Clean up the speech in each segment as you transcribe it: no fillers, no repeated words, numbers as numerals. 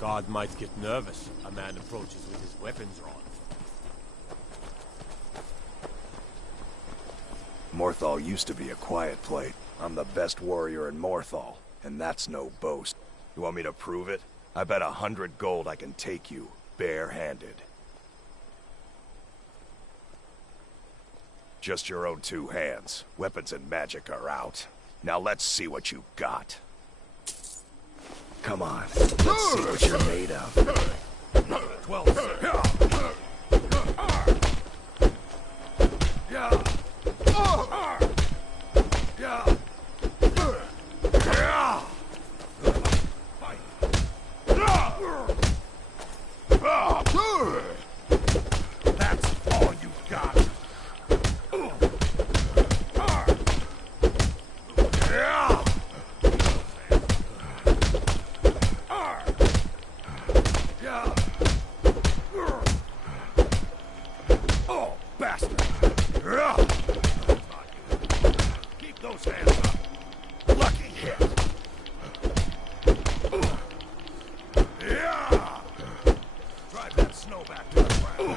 God might get nervous. A man approaches with his weapons drawn. Morthal used to be a quiet place. I'm the best warrior in Morthal, and that's no boast. You want me to prove it? I bet 100 gold I can take you, bare-handed. Just your own 2 hands. Weapons and magic are out. Now let's see what you got. Come on, let's see what you're made of. 12. Yeah. That's all you got. Oh, bastard! Keep those hands up. Lucky hit. Drive that snow back to the ground.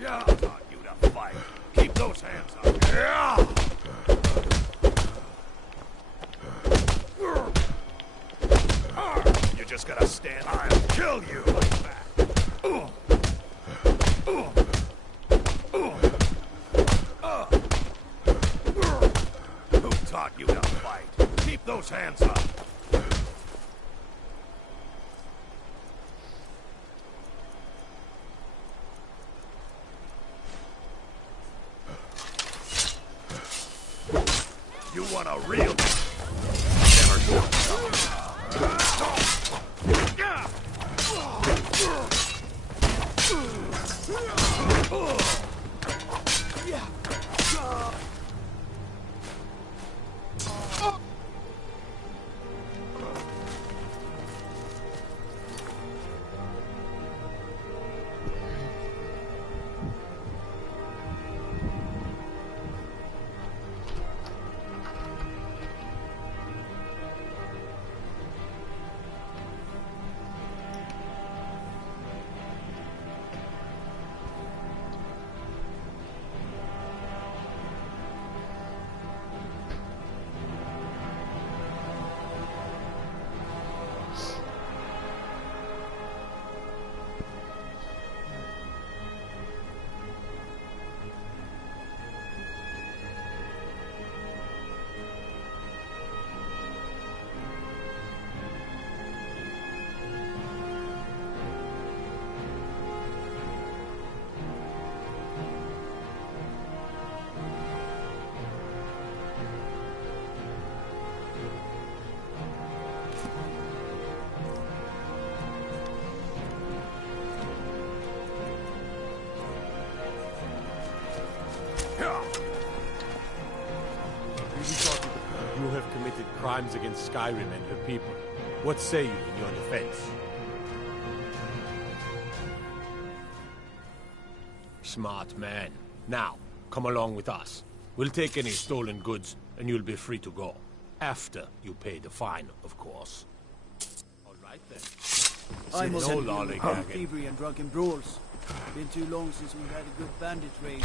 Yeah, I taught you to fight. Keep those hands up. Yeah. You just gotta stand. I'll kill you like that. Who taught you to fight? Keep those hands up. You want a real... Never do. You have committed crimes against Skyrim and her people. What say you in your defense? Smart man. Now, come along with us. We'll take any stolen goods, and you'll be free to go. After you pay the fine, of course. All right then. I must no have lollygagging. thievery and drunken brawls. Been too long since we had a good bandit raid.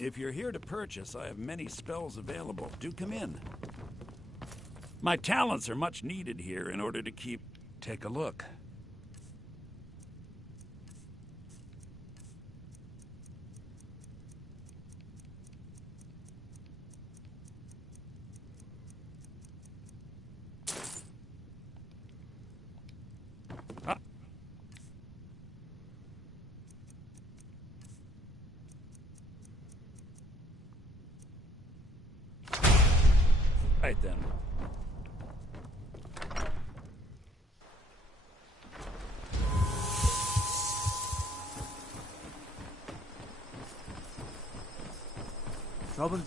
If you're here to purchase, I have many spells available. Do come in. My talents are much needed here in order to keep... Take a look. Right then. Trouble?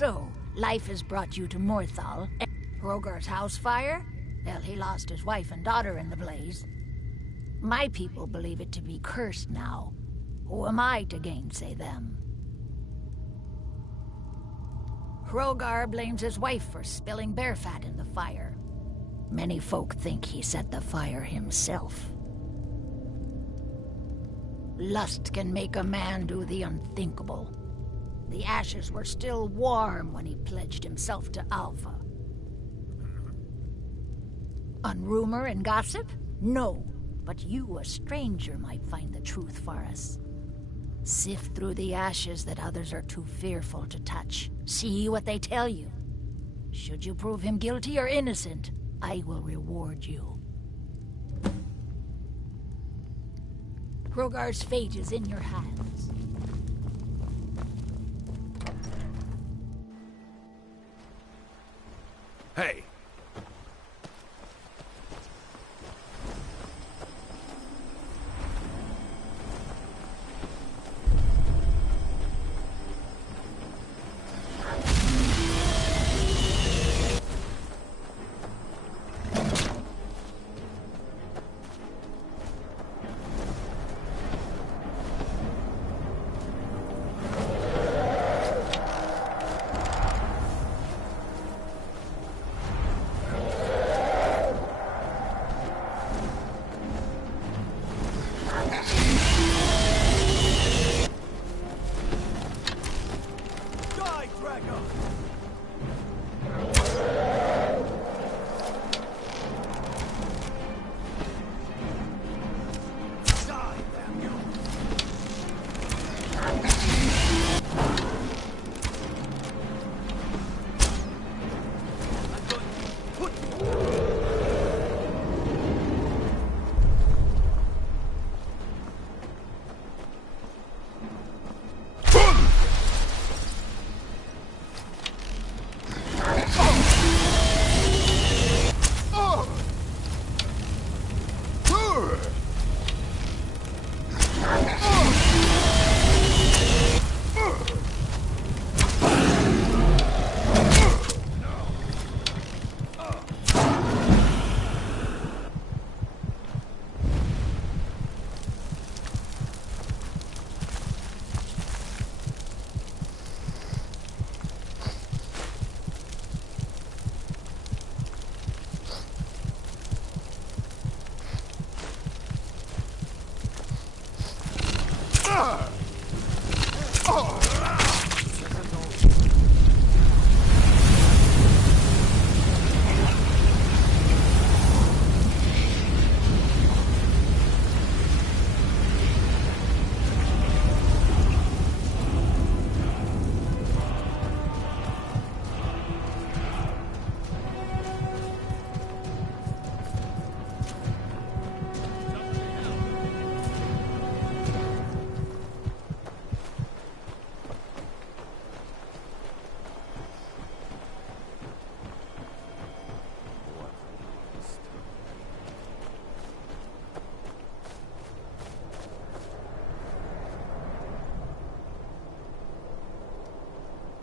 So, life has brought you to Morthal. Hrogar's house fire? Well, he lost his wife and daughter in the blaze. My people believe it to be cursed now. Who am I to gainsay them? Hrogar blames his wife for spilling bear fat in the fire. Many folk think he set the fire himself. Lust can make a man do the unthinkable. The ashes were still warm when he pledged himself to Alpha. On rumor and gossip? No, but you, a stranger, might find the truth for us. Sift through the ashes that others are too fearful to touch. See what they tell you. Should you prove him guilty or innocent, I will reward you. Hrogar's fate is in your hands. Hey!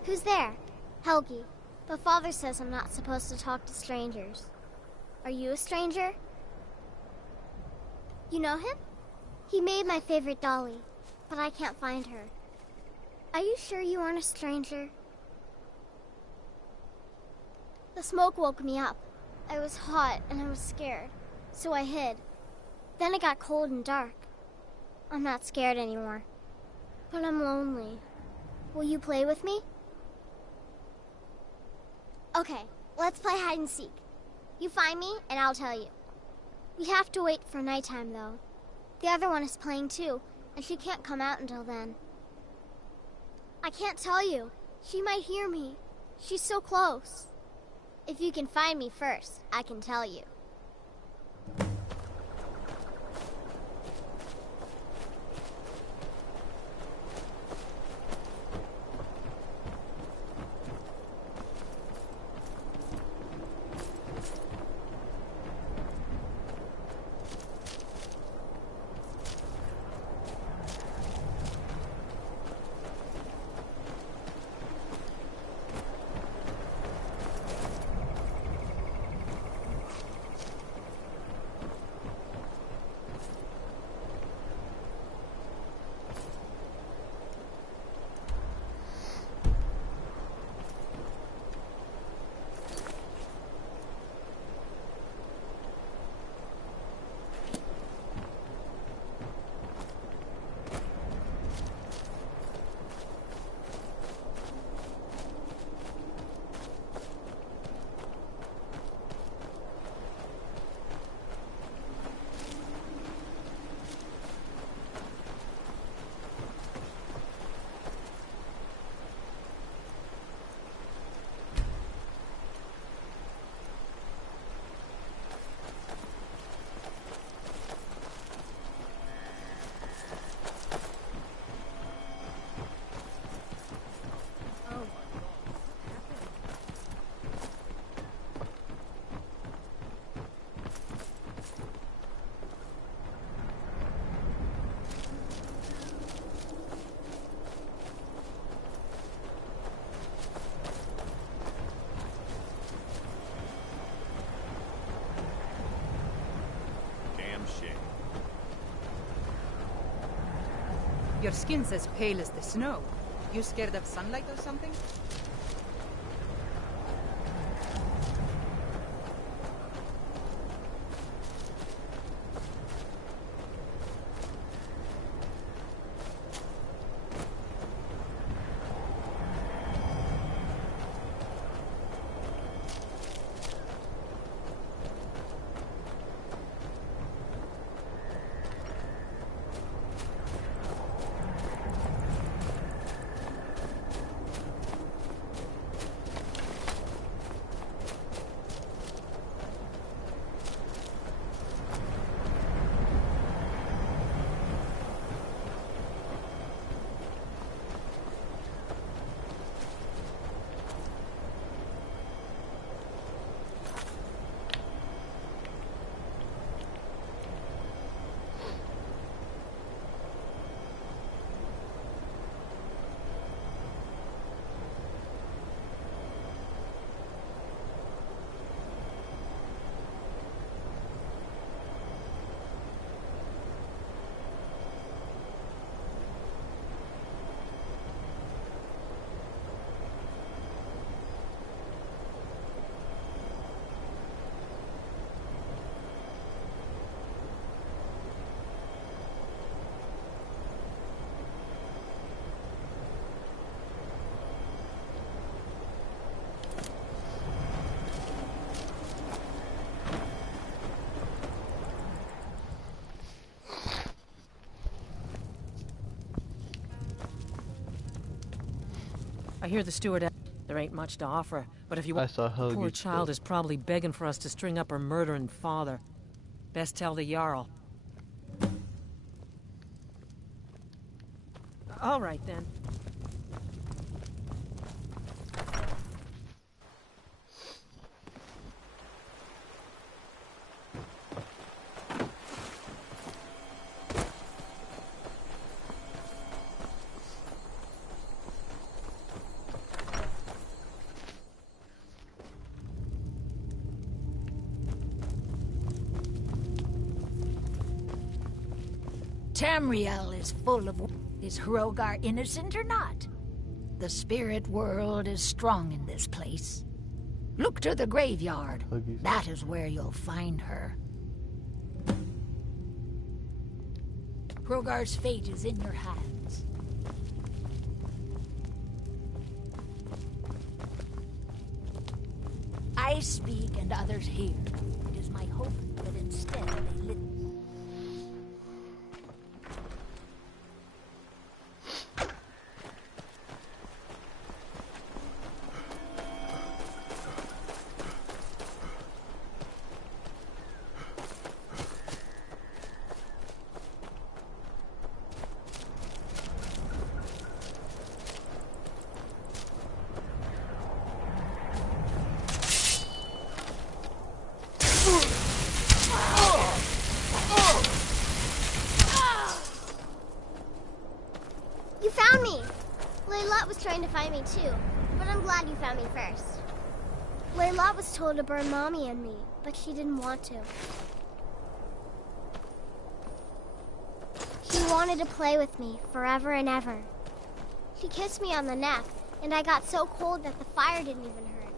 Who's there? Helgi. But Father says I'm not supposed to talk to strangers. Are you a stranger? You know him? He made my favorite dolly, but I can't find her. Are you sure you aren't a stranger? The smoke woke me up. I was hot and I was scared, so I hid. Then it got cold and dark. I'm not scared anymore, but I'm lonely. Will you play with me? Okay, let's play hide and seek. You find me and I'll tell you. We have to wait for nighttime though. The other one is playing too, and she can't come out until then. I can't tell you. She might hear me. She's so close. If you can find me first, I can tell you. Your skin's as pale as the snow. You scared of sunlight or something? I hear the steward. There ain't much to offer, but if you want, saw the poor Helgi child is probably begging for us to string up her murdering father. Best tell the Jarl. All right then. Tamriel is full of... Is Hrogar innocent or not? The spirit world is strong in this place. Look to the graveyard. That is where you'll find her. Hrogar's fate is in your hands. I speak and others hear. It is my hope that instead they listen. You found me! Layla was trying to find me too, but I'm glad you found me first. Layla was told to burn Mommy and me, but she didn't want to. She wanted to play with me forever and ever. She kissed me on the neck, and I got so cold that the fire didn't even hurt.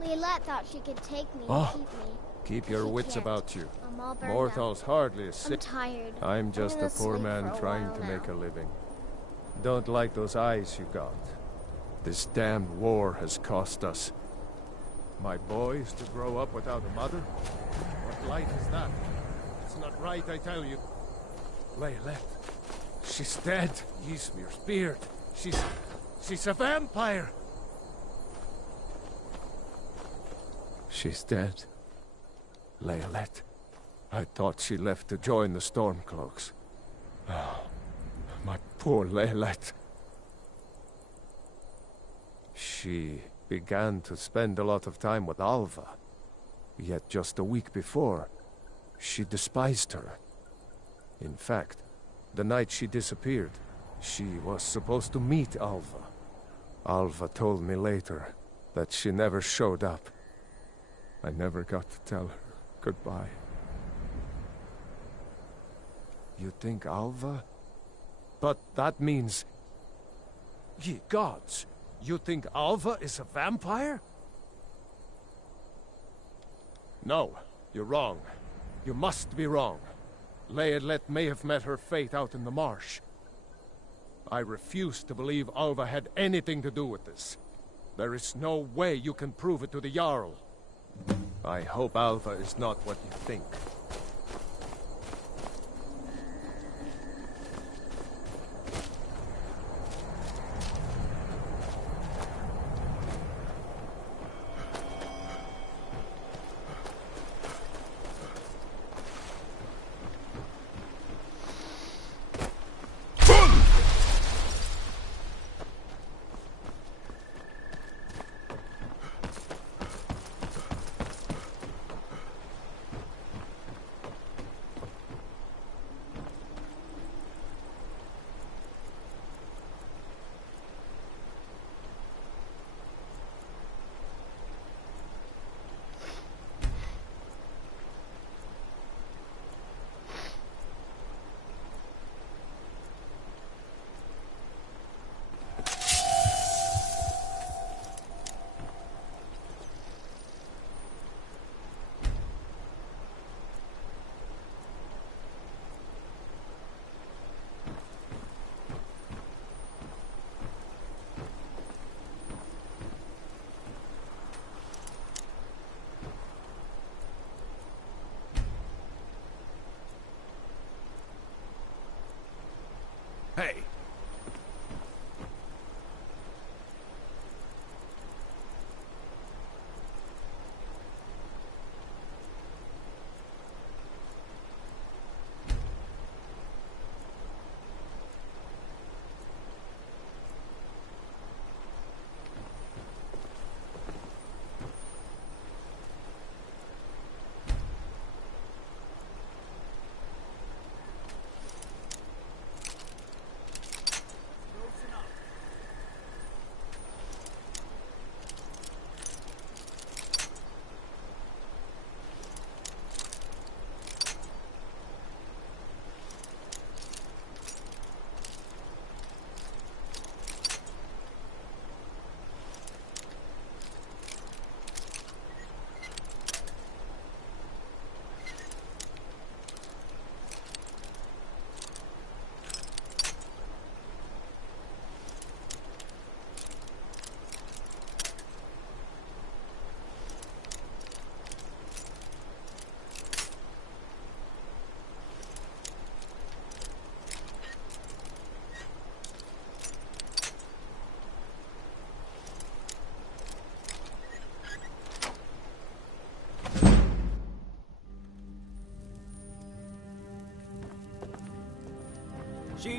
Layla thought she could take me and keep me. Keep your wits about you. I'm all burned Mortals hardly sick. I'm tired. I'm just a gonna poor sleep man for a trying while to now. make a living. Don't like those eyes you got. This damned war has cost us. My boys to grow up without a mother? What life is that? It's not right, I tell you. Laylet. She's dead. Ysmir's beard. She's a vampire. She's dead. Laylet. I thought she left to join the Stormcloaks. Oh, my poor Laylet. She began to spend a lot of time with Alva. Yet just a week before, she despised her. In fact, the night she disappeared, she was supposed to meet Alva. Alva told me later that she never showed up. I never got to tell her goodbye. You think Alva? But that means... Ye gods! You think Alva is a vampire? No, you're wrong. You must be wrong. Laylet may have met her fate out in the marsh. I refuse to believe Alva had anything to do with this. There is no way you can prove it to the Jarl. I hope Alva is not what you think.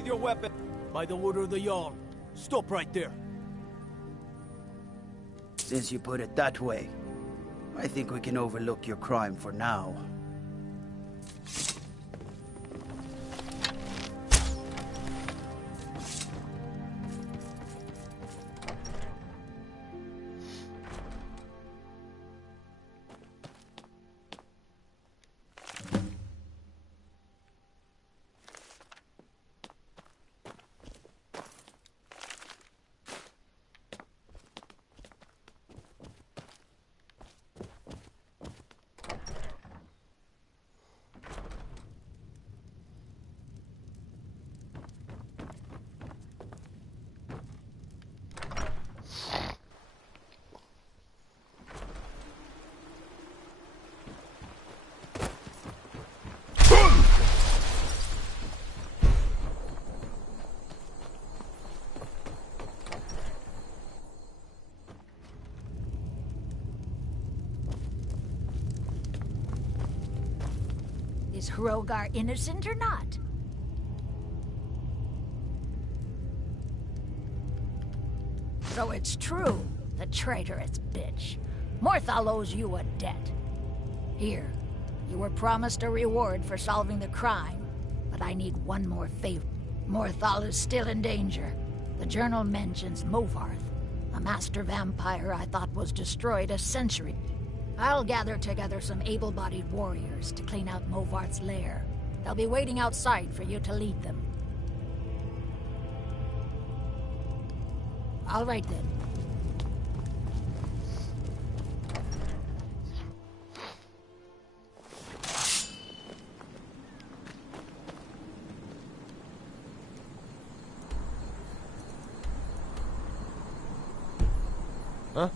your weapon. By the order of the Jarl. Stop right there. Since you put it that way, I think we can overlook your crime for now. Is Hrogar innocent or not? So it's true, the traitorous bitch. Morthal owes you a debt. Here, you were promised a reward for solving the crime, but I need one more favor. Morthal is still in danger. The journal mentions Movarth, a master vampire I thought was destroyed a century. I'll gather together some able-bodied warriors to clean out Movarth's lair. They'll be waiting outside for you to lead them. All right then. Huh?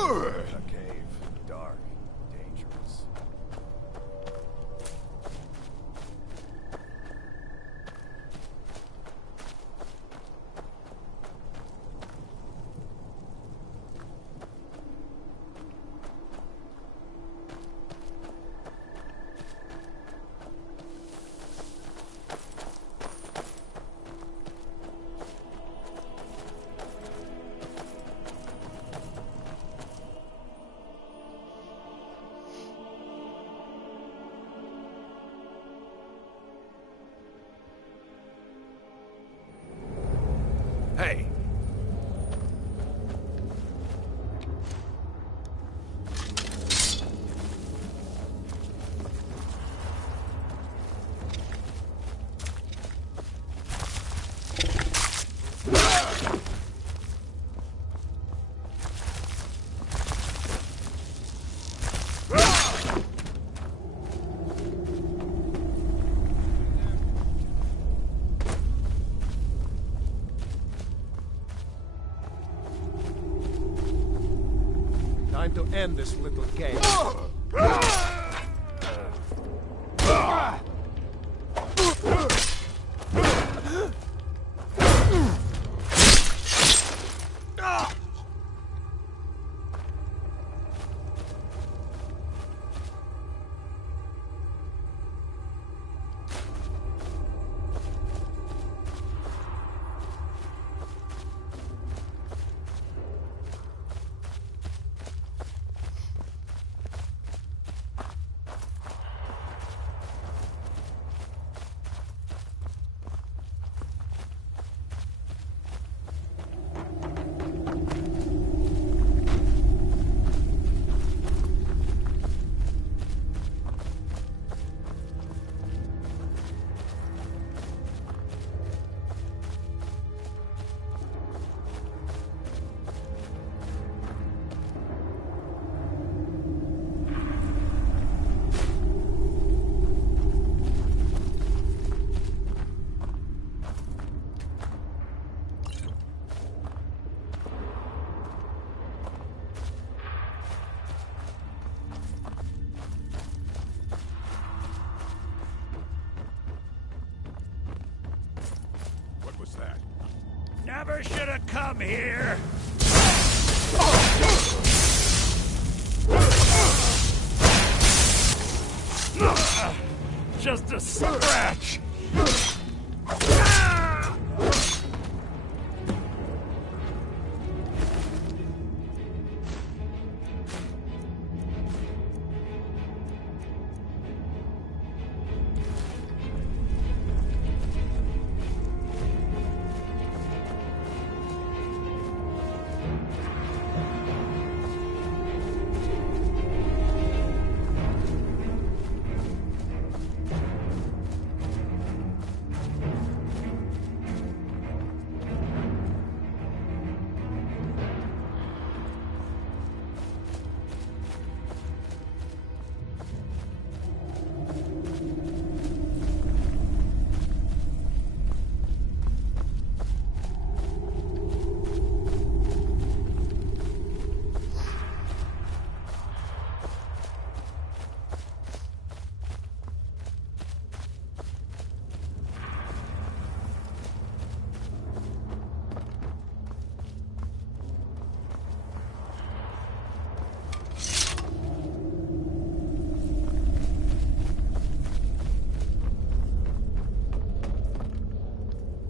A cave. Dark. Dangerous. Hey! Time to end this little game. Come here! Just a scratch!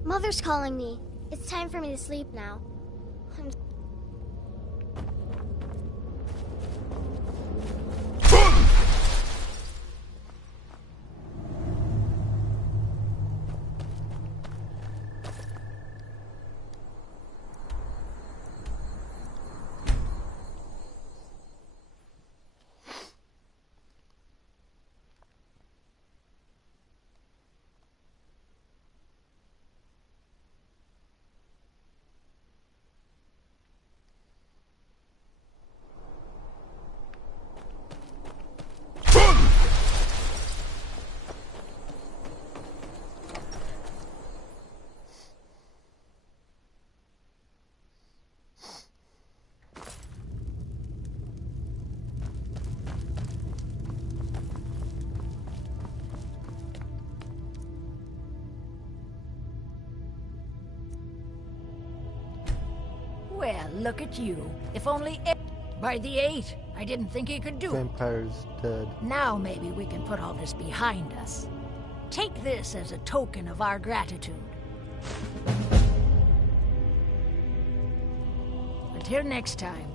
Mother's calling me. It's time for me to sleep now. Well, look at you. If only by the 8. I didn't think he could do it. Vampire's dead. Now maybe we can put all this behind us. Take this as a token of our gratitude. Until next time.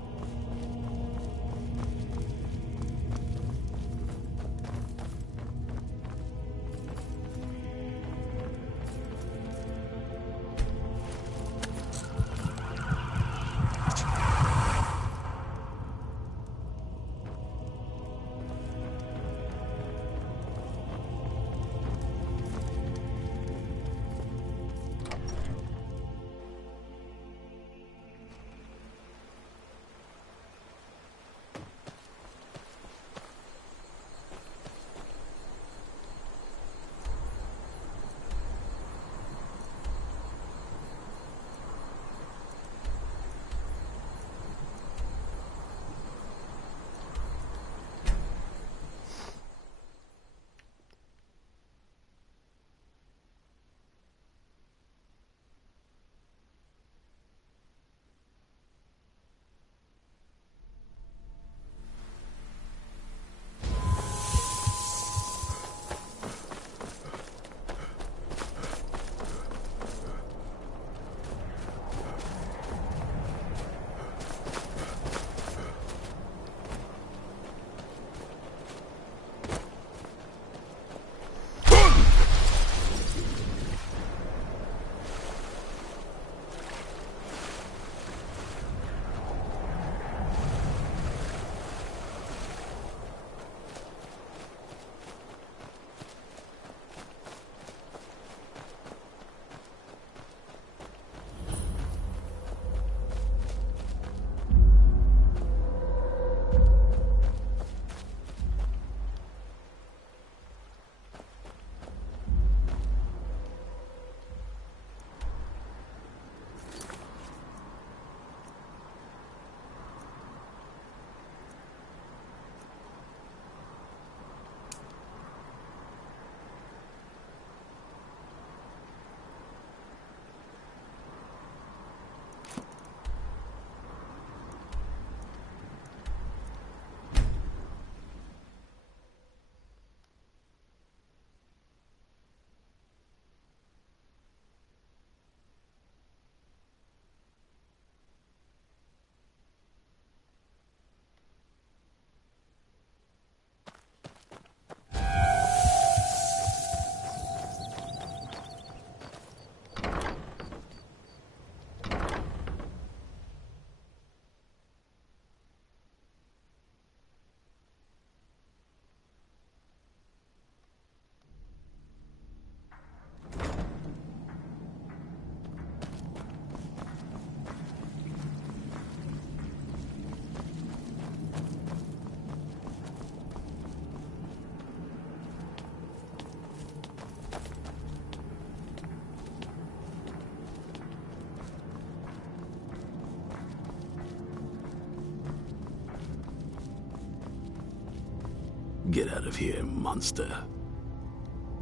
Get out of here, monster.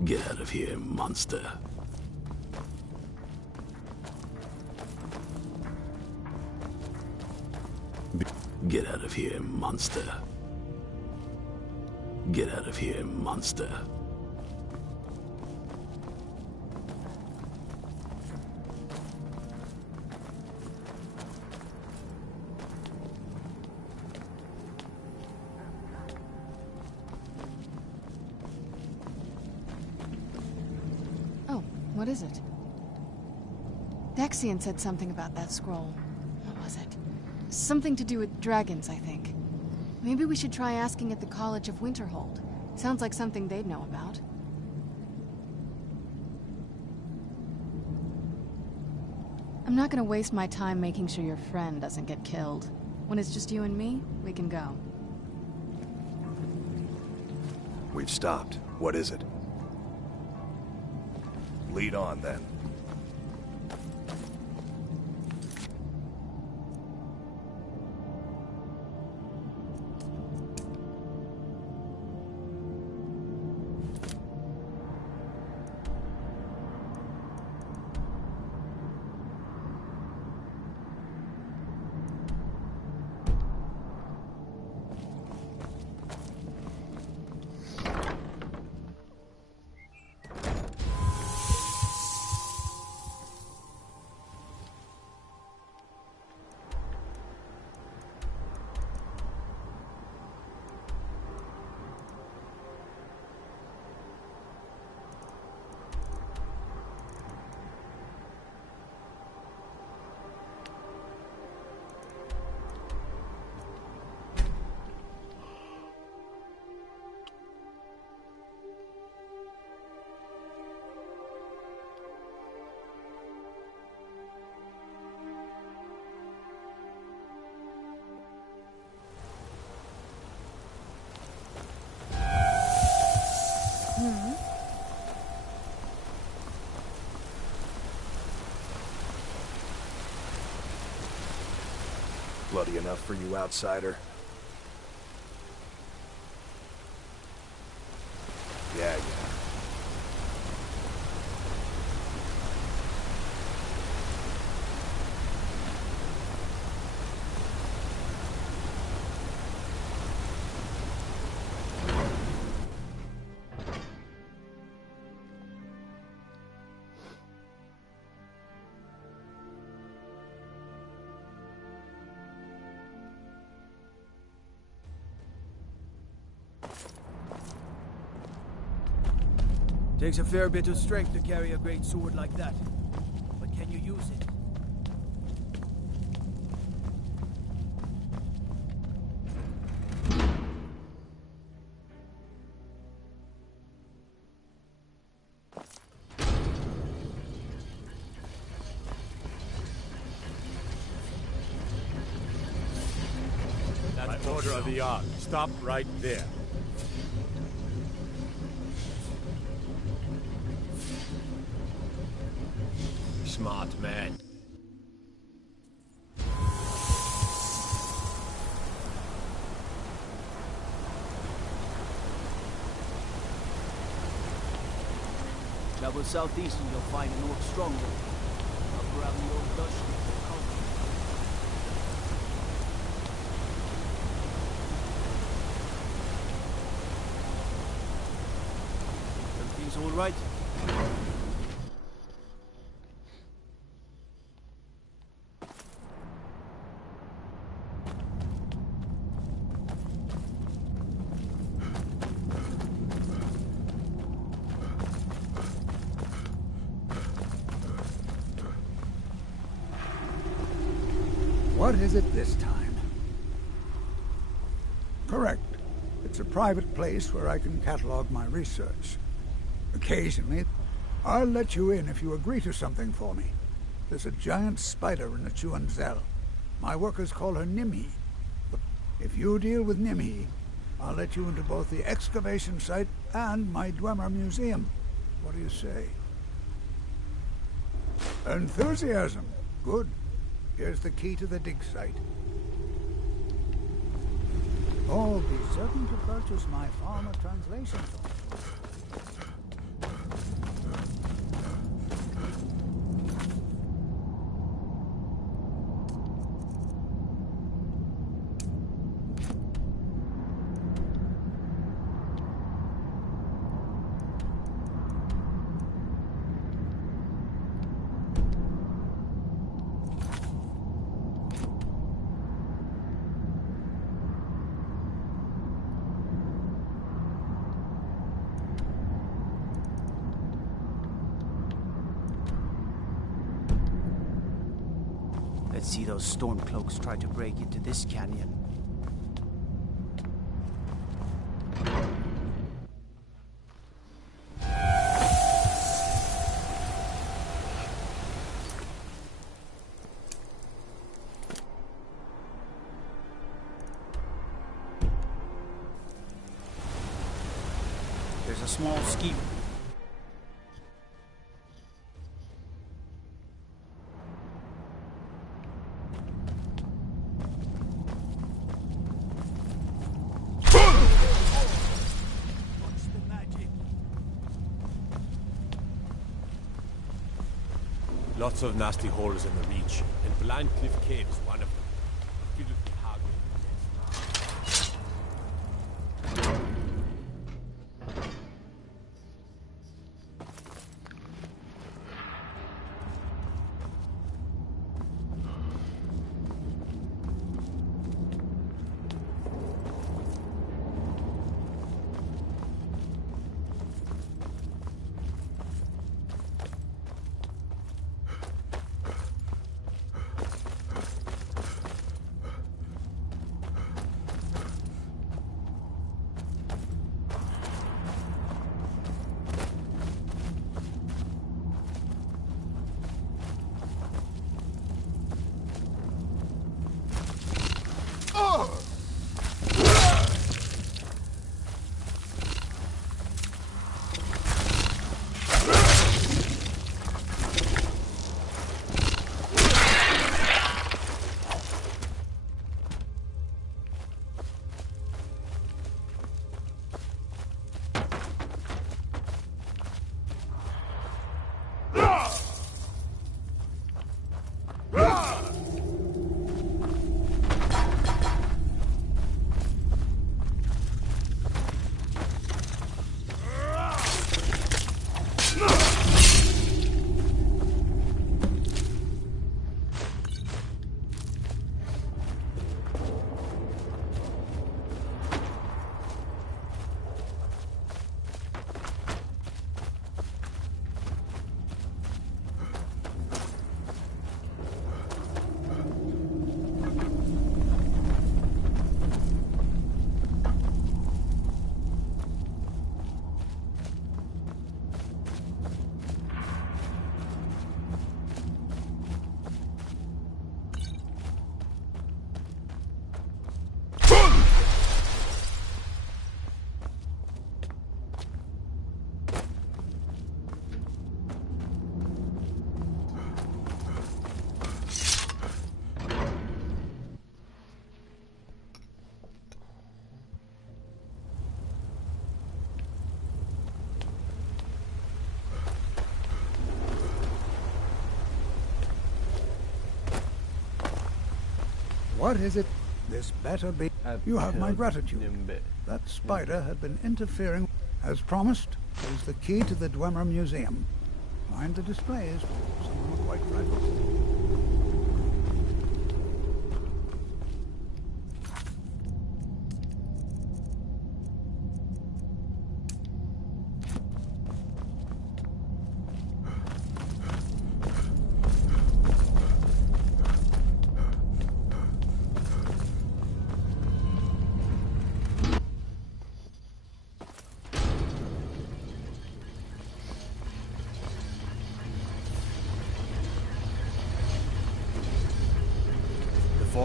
Get out of here, monster. Get out of here, monster. Get out of here, monster. Oh, what is it? Dexian said something about that scroll. What was it? Something to do with dragons, I think. Maybe we should try asking at the College of Winterhold. Sounds like something they'd know about. I'm not gonna waste my time making sure your friend doesn't get killed. When it's just you and me, we can go. We've stopped. What is it? Lead on, then. Bloody enough for you, outsider? Yeah. Takes a fair bit of strength to carry a great sword like that. But can you use it? That's order of the yard. Stop right there. Smart man. Travel southeast and you'll find an old stronghold. Up around the old Dutch. Everything's all right? What is it this time? Correct. It's a private place where I can catalog my research. Occasionally, I'll let you in if you agree to something for me. There's a giant spider in the Chuan Zell. My workers call her Nimhi. But if you deal with Nimhi, I'll let you into both the excavation site and my Dwemer Museum. What do you say? Enthusiasm. Good. Here's the key to the dig site. Oh, be certain to purchase my farmer translation. Let's see those stormcloaks try to break into this canyon. There's a small ski. Lots of nasty holes in the reach, and Blind Cliff Cave is one of them. Filled with cargo. What is it? This better be... You have my gratitude. That spider had been interfering. As promised, is the key to the Dwemer Museum. Mind the displays. Some of them are quite frightful.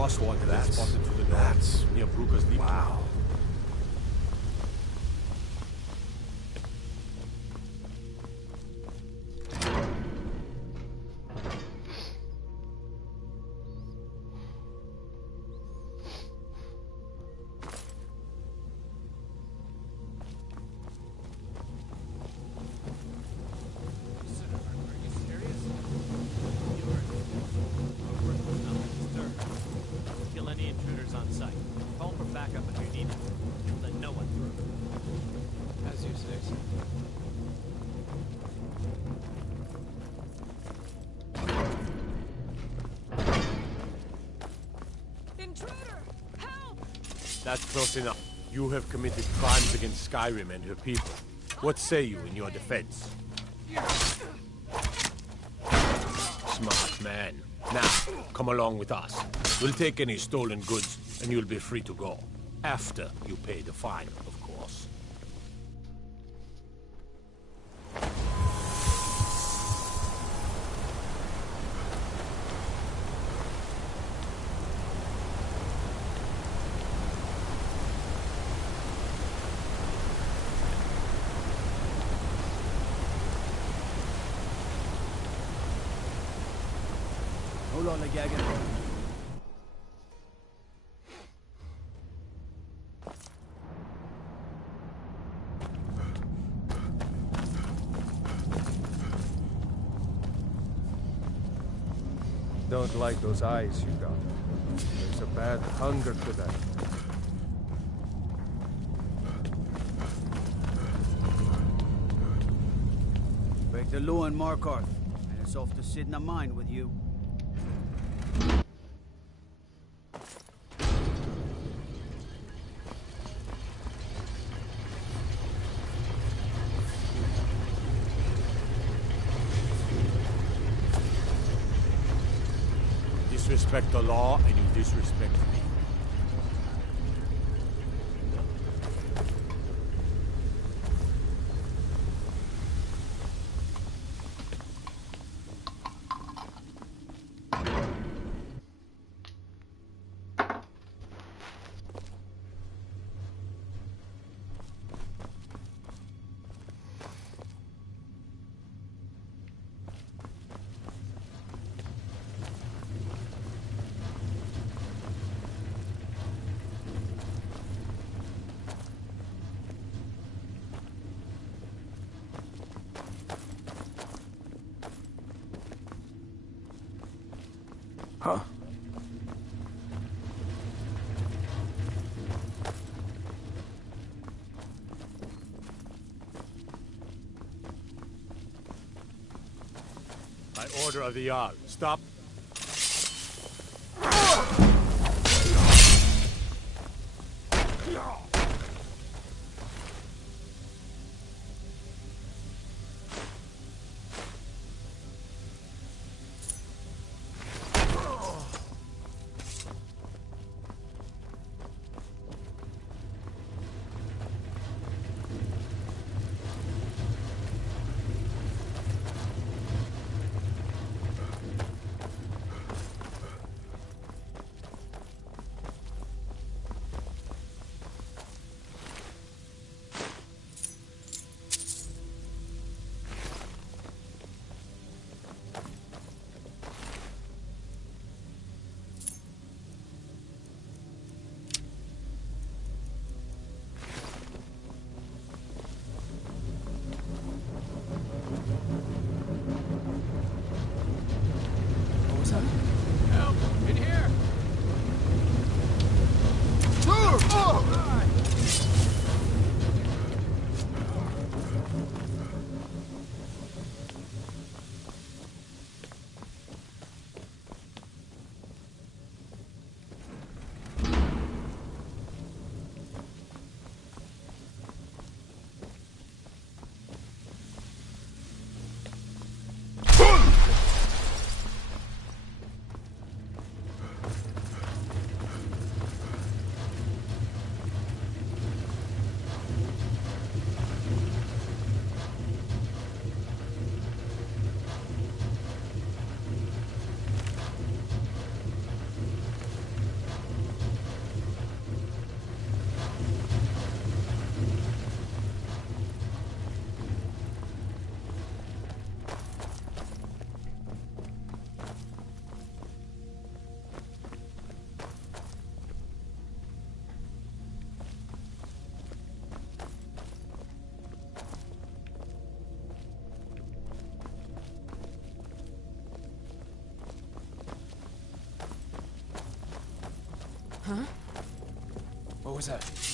Sword that's spotted to the north, near Brooker's Deep. Wow. In it. Let no one through. As you say, sir. Intruder! Help! That's close enough. You have committed crimes against Skyrim and her people. What say you in your defense? Smart man. Now, come along with us. We'll take any stolen goods, and you'll be free to go. After you pay the fine, of course. Hold on, Gagan. Don't like those eyes you got. There's a bad hunger to them. Break the law in Markarth, and it's off to sit in a mine with you. Disrespect the law, and you disrespect me. Huh? By order of the Jarl, stop. What was that?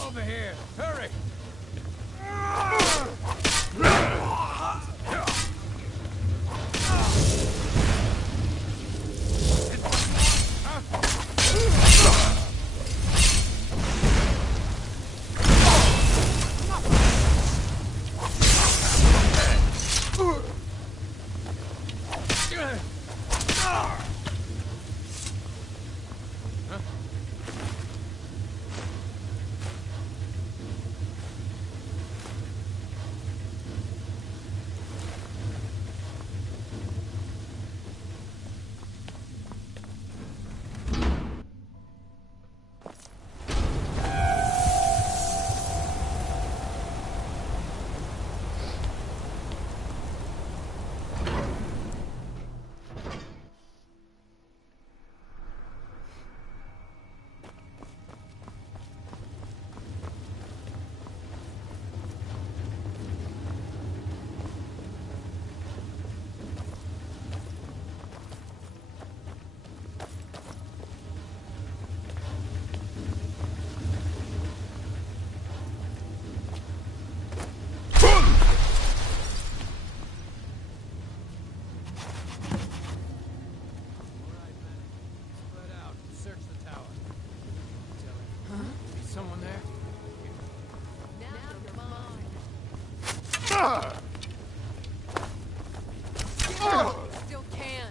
Over here! Hurry! Still can.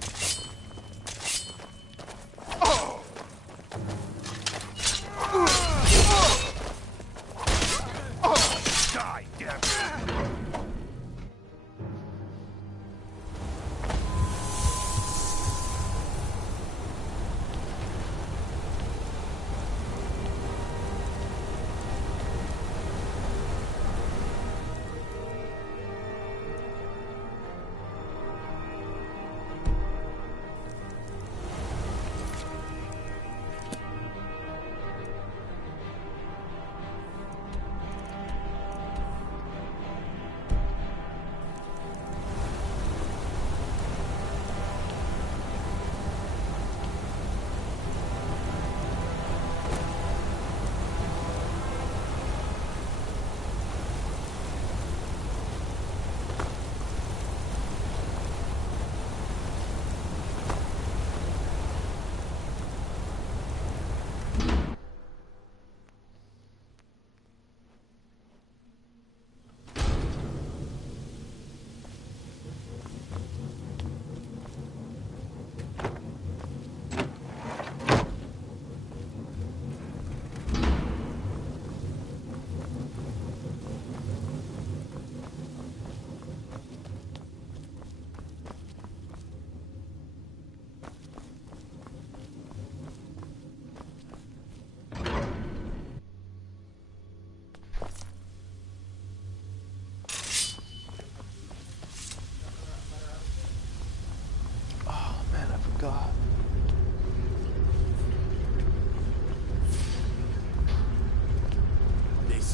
Die, damn it!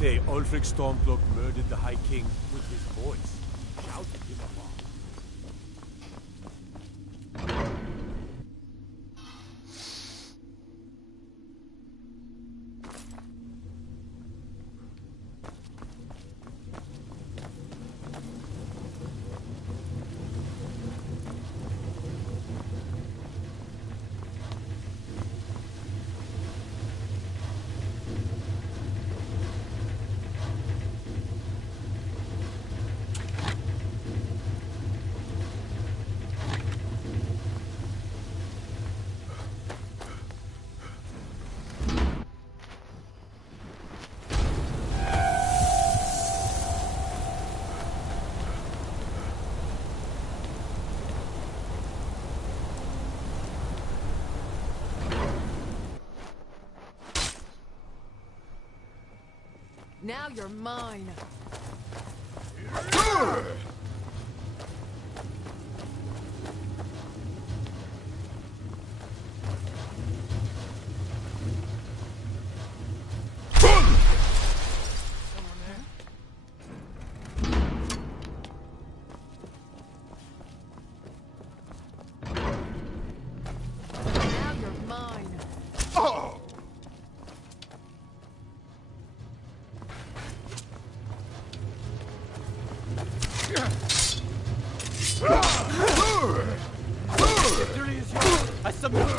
say Ulfric Stormcloak murdered the High King with his voice. Shouted him apart. Now you're mine. Now you're mine. Victory is yours. I submit.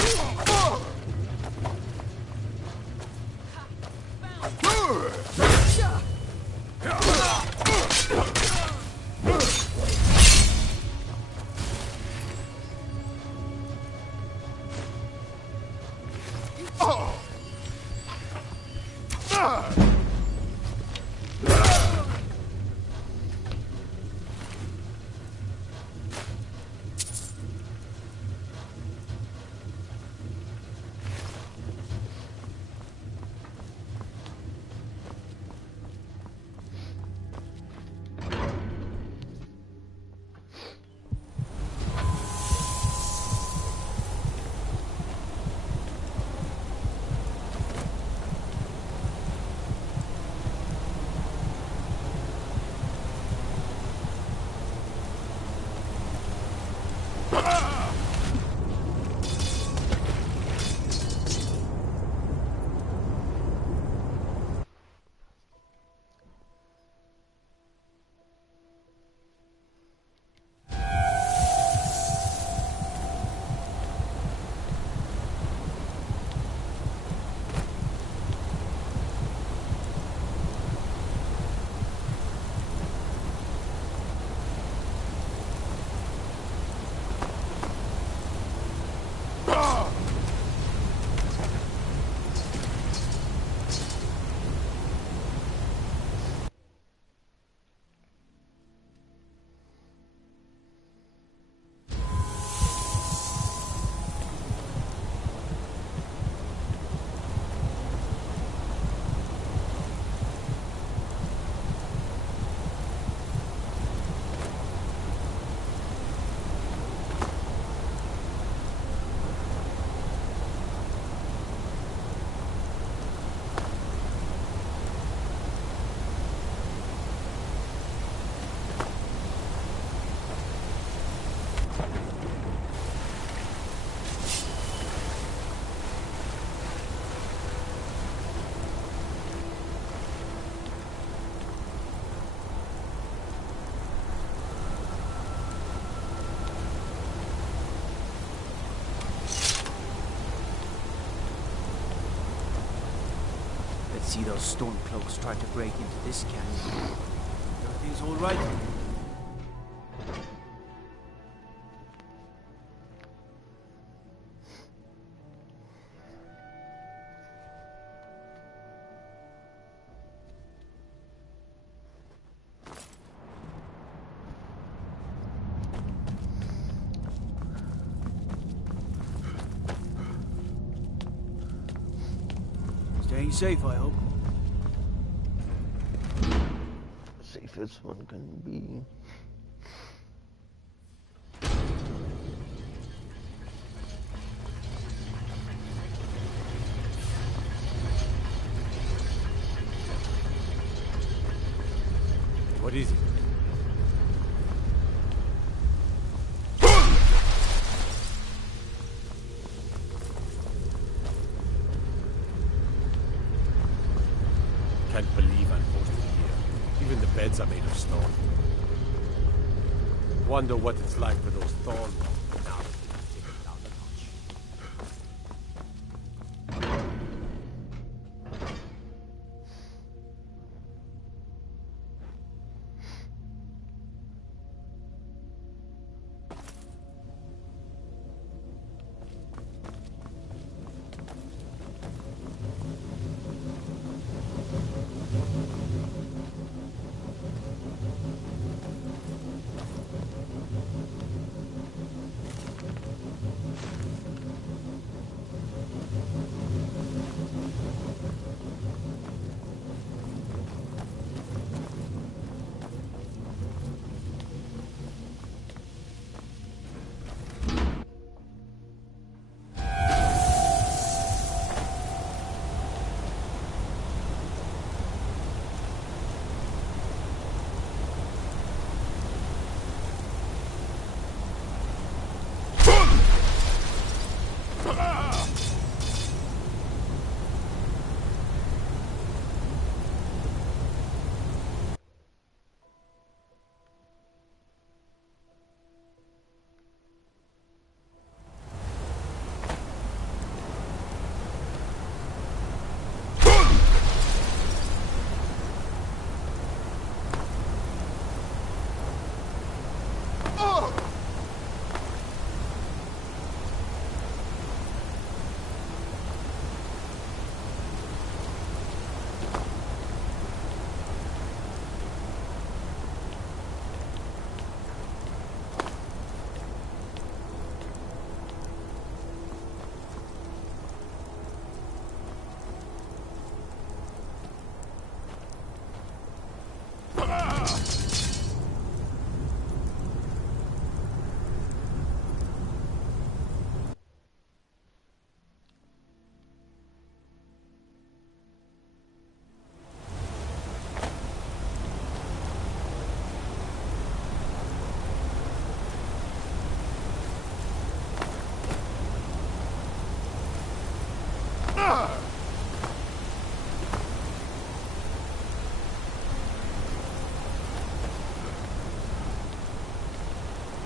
See those stormcloaks try to break into this canyon. Everything's all right. Staying safe, I hope. Safe as one can be. What is it? Can't believe I'm posted here. Even the beds are made of stone. Wonder what it's like for those thorns now that they've taken down the notch.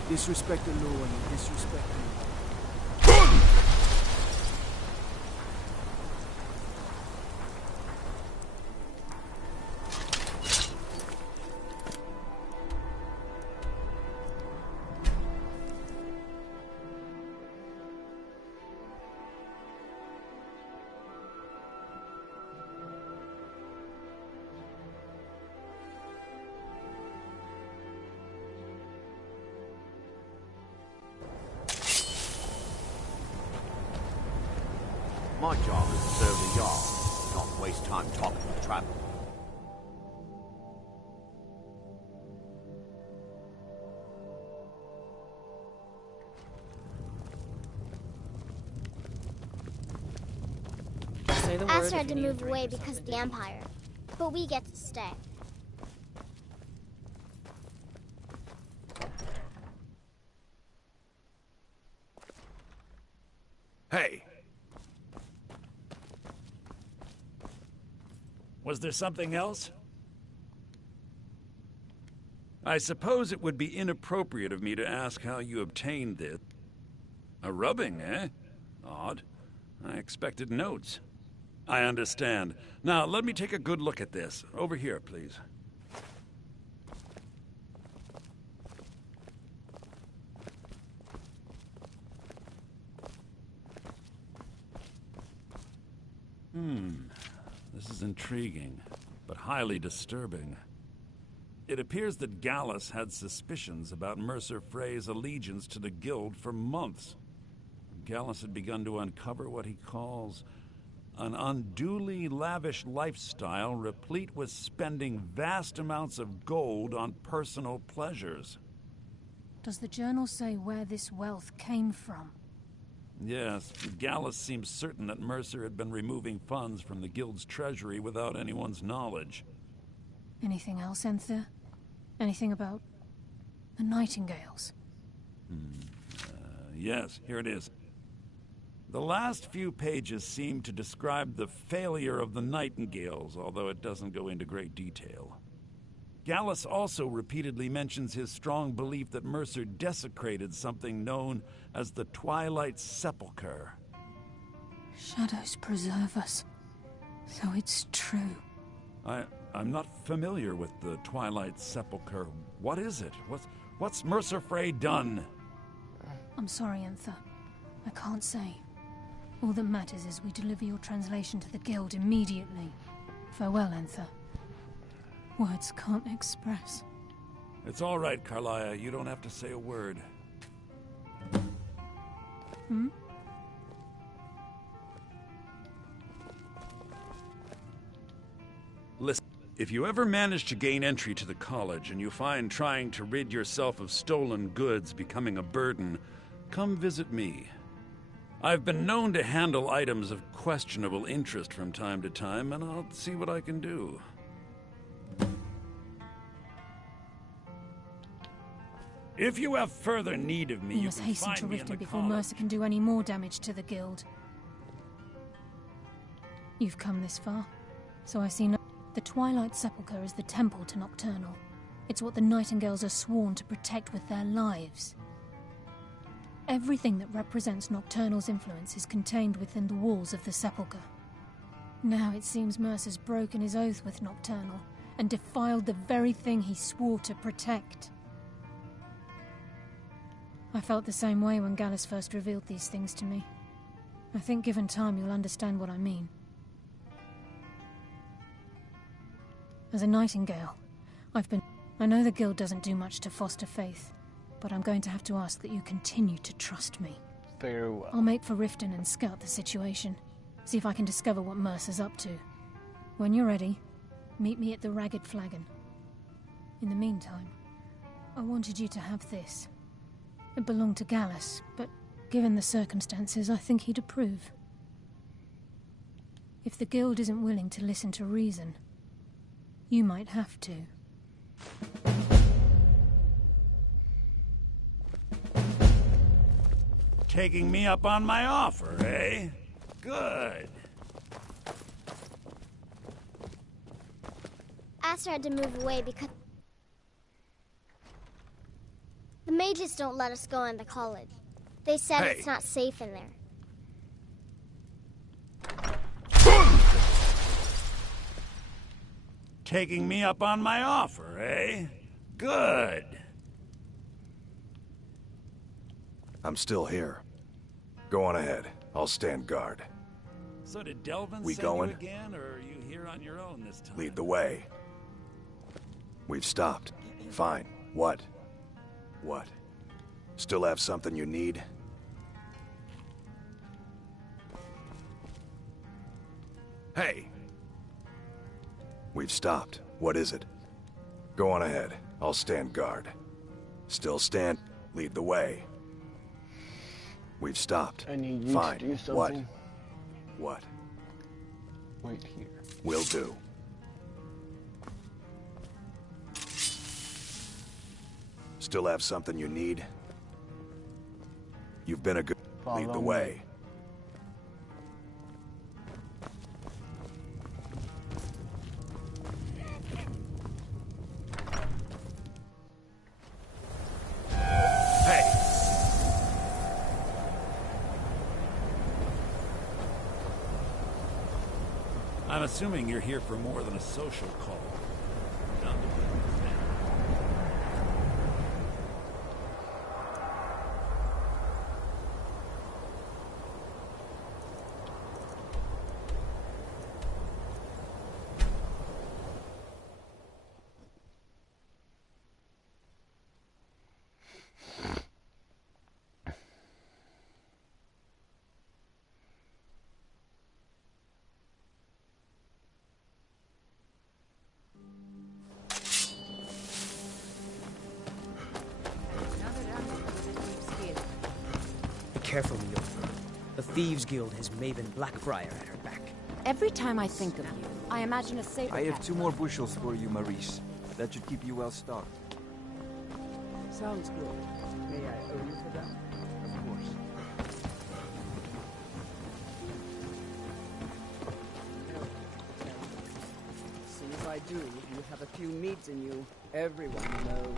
Disrespect the law and you disrespect me. My job is to serve the Jarl, not waste time talking to travel. Say the word Aster had if to you need a move drink away or because of something. the Empire, but we get to stay. Hey! Was there something else? I suppose it would be inappropriate of me to ask how you obtained it. A rubbing, eh? Odd. I expected notes. I understand. Now, let me take a good look at this. Over here, please. This is intriguing, but highly disturbing. It appears that Gallus had suspicions about Mercer Frey's allegiance to the Guild for months. Gallus had begun to uncover what he calls an unduly lavish lifestyle replete with spending vast amounts of gold on personal pleasures. Does the journal say where this wealth came from? Yes, Gallus seems certain that Mercer had been removing funds from the Guild's treasury without anyone's knowledge. Anything else, Enthir? Anything about the Nightingales? Yes, here it is. The last few pages seem to describe the failure of the Nightingales, although it doesn't go into great detail. Gallus also repeatedly mentions his strong belief that Mercer desecrated something known as the Twilight Sepulchre. Shadows preserve us. So it's true. I'm not familiar with the Twilight Sepulchre. What is it? What's Mercer Frey done? I'm sorry, Enther. I can't say. All that matters is we deliver your translation to the Guild immediately. Farewell, Enther. Words can't express. It's all right, Carlia. You don't have to say a word. Hmm? Listen, if you ever manage to gain entry to the college and you find trying to rid yourself of stolen goods becoming a burden, come visit me. I've been known to handle items of questionable interest from time to time, and I'll see what I can do. If you have further need of me, We you must can hasten find to me in the Riften before college. Mercer can do any more damage to the Guild. You've come this far, so I see no... The Twilight Sepulchre is the temple to Nocturnal. It's what the Nightingales are sworn to protect with their lives. Everything that represents Nocturnal's influence is contained within the walls of the Sepulchre. Now it seems Mercer's broken his oath with Nocturnal and defiled the very thing he swore to protect. I felt the same way when Gallus first revealed these things to me. I think given time you'll understand what I mean. As a Nightingale, I know the Guild doesn't do much to foster faith, but I'm going to have to ask that you continue to trust me. Farewell. I'll make for Riften and scout the situation, see if I can discover what Mercer's up to. When you're ready, meet me at the Ragged Flagon. In the meantime, I wanted you to have this. It belonged to Gallus, but given the circumstances, I think he'd approve. If the Guild isn't willing to listen to reason, you might have to. Taking me up on my offer, eh? Good. Aster had to move away because the mages don't let us go into college. They said Hey. it's not safe in there. Taking me up on my offer, eh? Good. I'm still here. Go on ahead. I'll stand guard. So did Delvin We send going? you again, or are you here on your own this time? Lead the way. We've stopped. Fine. What? What? Still have something you need? Hey! We've stopped. What is it? Go on ahead. I'll stand guard. Still stand. Lead the way. We've stopped. I need you Fine. to do What? something. What? Wait here. Will do. Still have something you need? You've been a good... Lead the Follow way. me. Hey! I'm assuming you're here for more than a social call. Down to business now. Be careful, Leopold. The Thieves Guild has Maven Blackbriar at her back. Every time I think of you, I imagine a saber. I have 2 more bushels for you, Maurice. That should keep you well stocked. Sounds good. May I earn you for that? Of course. As soon as I do, you have a few meats in you. Everyone will know.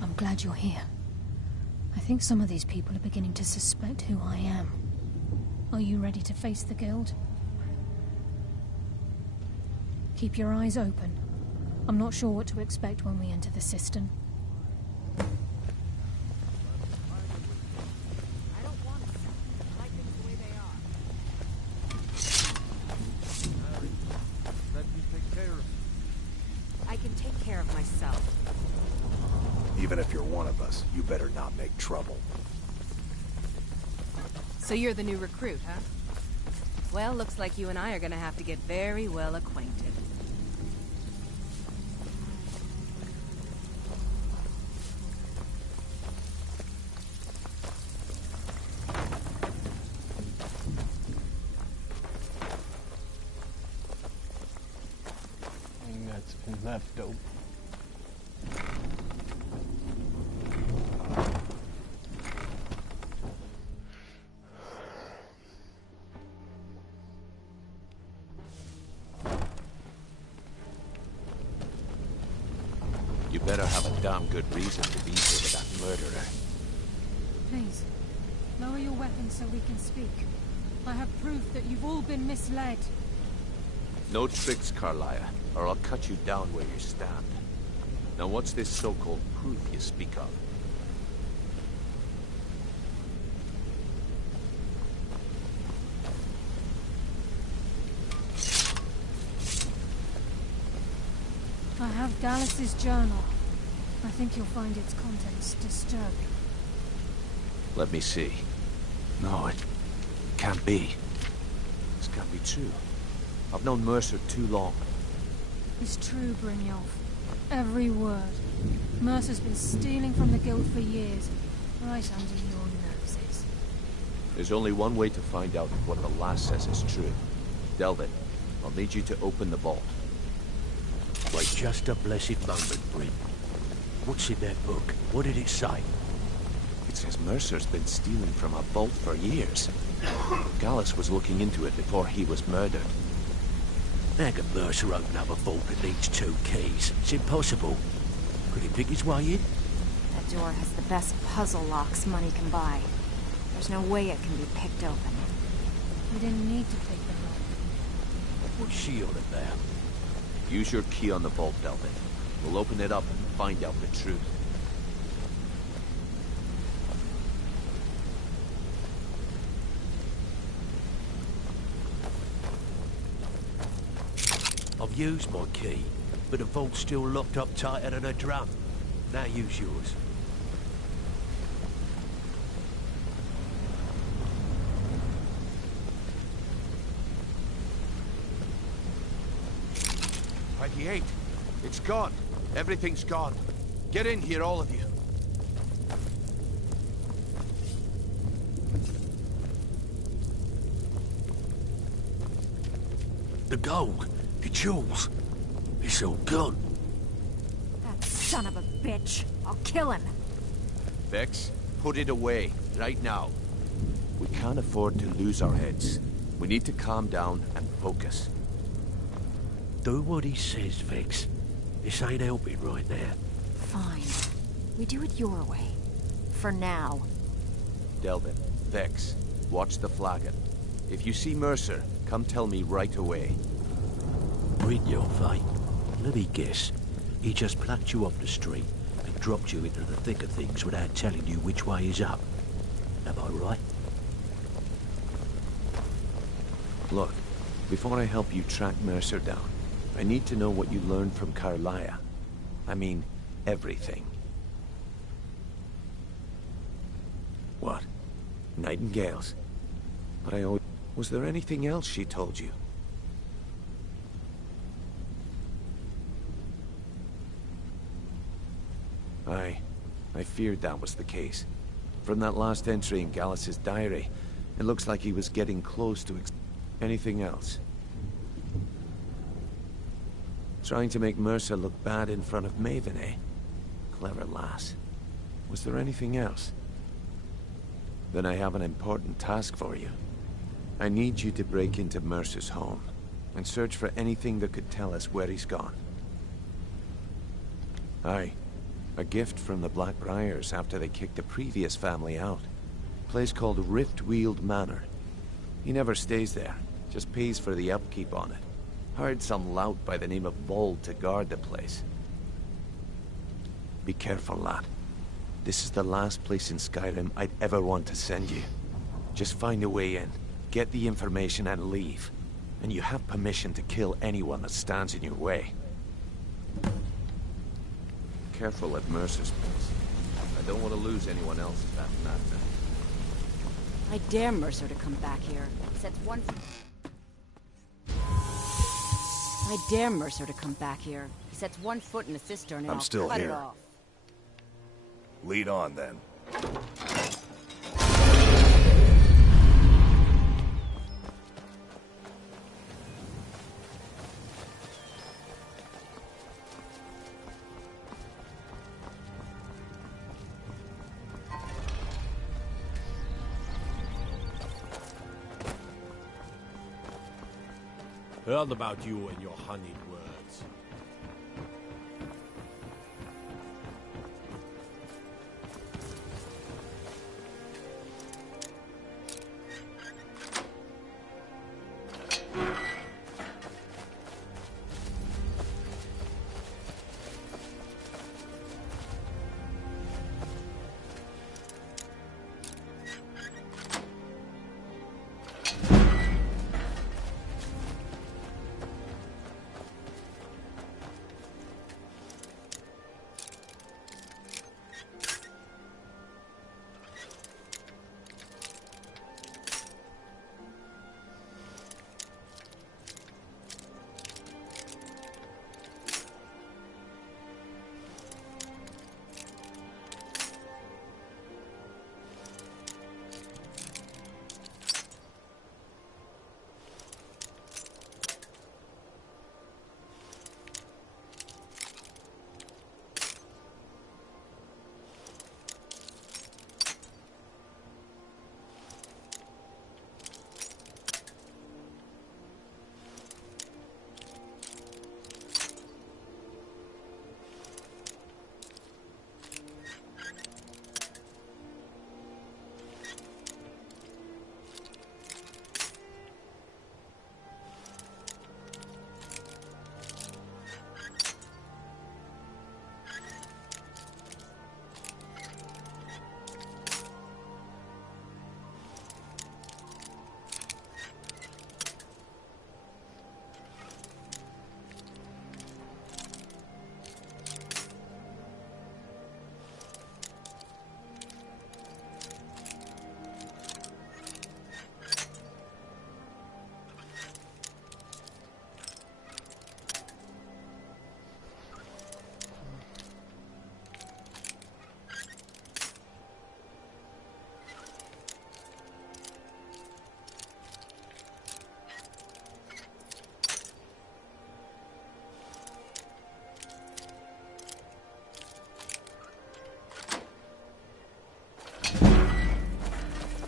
I'm glad you're here. I think some of these people are beginning to suspect who I am. Are you ready to face the Guild? Keep your eyes open. I'm not sure what to expect when we enter the cistern. I can take care of myself. Even if you're one of us, you better not make trouble. So you're the new recruit, huh? Well, looks like you and I are gonna have to get very well acquainted. Anything that's been left open. You better have a damn good reason to be here with that murderer. Please, lower your weapons so we can speak. I have proof that you've all been misled. No tricks, Carlia, or I'll cut you down where you stand. Now what's this so-called proof you speak of? I have Dallas's journal. I think you'll find its contents disturbing. Let me see. No, it can't be. This can't be true. I've known Mercer too long. It's true, Brynjolf. Every word. Mercer's been stealing from the Guild for years, right under your noses. There's only one way to find out if what the lass says is true. Delvin, I'll need you to open the vault. Wait just a blessed moment, Bryn. What's in that book? What did it say? It says Mercer's been stealing from a vault for years. Gallus was looking into it before he was murdered. How can Mercer open up a vault that needs 2 keys? It's impossible. Could he pick his way in? That door has the best puzzle locks money can buy. There's no way it can be picked open. We didn't need to pick the lock. What's she on about? Use your key on the vault, Delvin. We'll open it up and find out the truth. I've used my key, but the vault's still locked up tighter than a drum. Now use yours. It's gone. Everything's gone. Get in here, all of you. The gold, the jewels, it's all gone. That son of a bitch. I'll kill him. Vex, put it away, right now. We can't afford to lose our heads. We need to calm down and focus. Do what he says, Vex. This ain't helping right now. Fine. We do it your way. For now. Delvin, Vex, watch the flagon. If you see Mercer, come tell me right away. Brynjolf, eh? Let me guess. He just plucked you off the street and dropped you into the thick of things without telling you which way is up. Am I right? Look, Before I help you track Mercer down, I need to know what you learned from Carlia. I mean, everything. What? Nightingales? But I always... Was there anything else she told you? I feared that was the case. From that last entry in Gallus's diary, it looks like he was getting close to anything else. Trying to make Mercer look bad in front of Maven, eh? Clever lass. Was there anything else? Then I have an important task for you. I need you to break into Mercer's home and search for anything that could tell us where he's gone. Aye. A gift from the Blackbriars after they kicked the previous family out. A place called Riftweald Manor. He never stays there, just pays for the upkeep on it. Hired some lout by the name of Vold to guard the place. Be careful, lad. This is the last place in Skyrim I'd ever want to send you. Just find a way in, get the information and leave. And you have permission to kill anyone that stands in your way. Careful at Mercer's place. I don't want to lose anyone else at that madness. I dare Mercer to come back here. He sets one... I dare Mercer to come back here. He sets one foot in a cistern and I'm I'll still cut here. it off. Lead on, then. Heard about you and your honeyed words.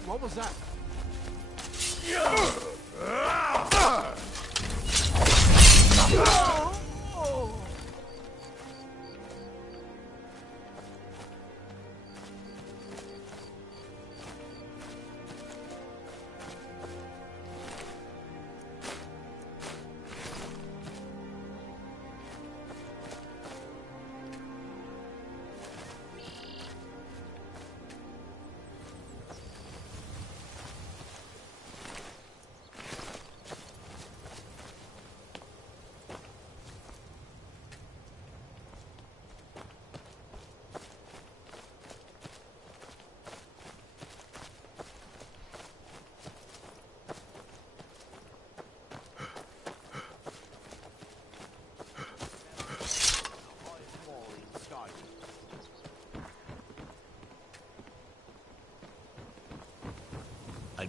What was that?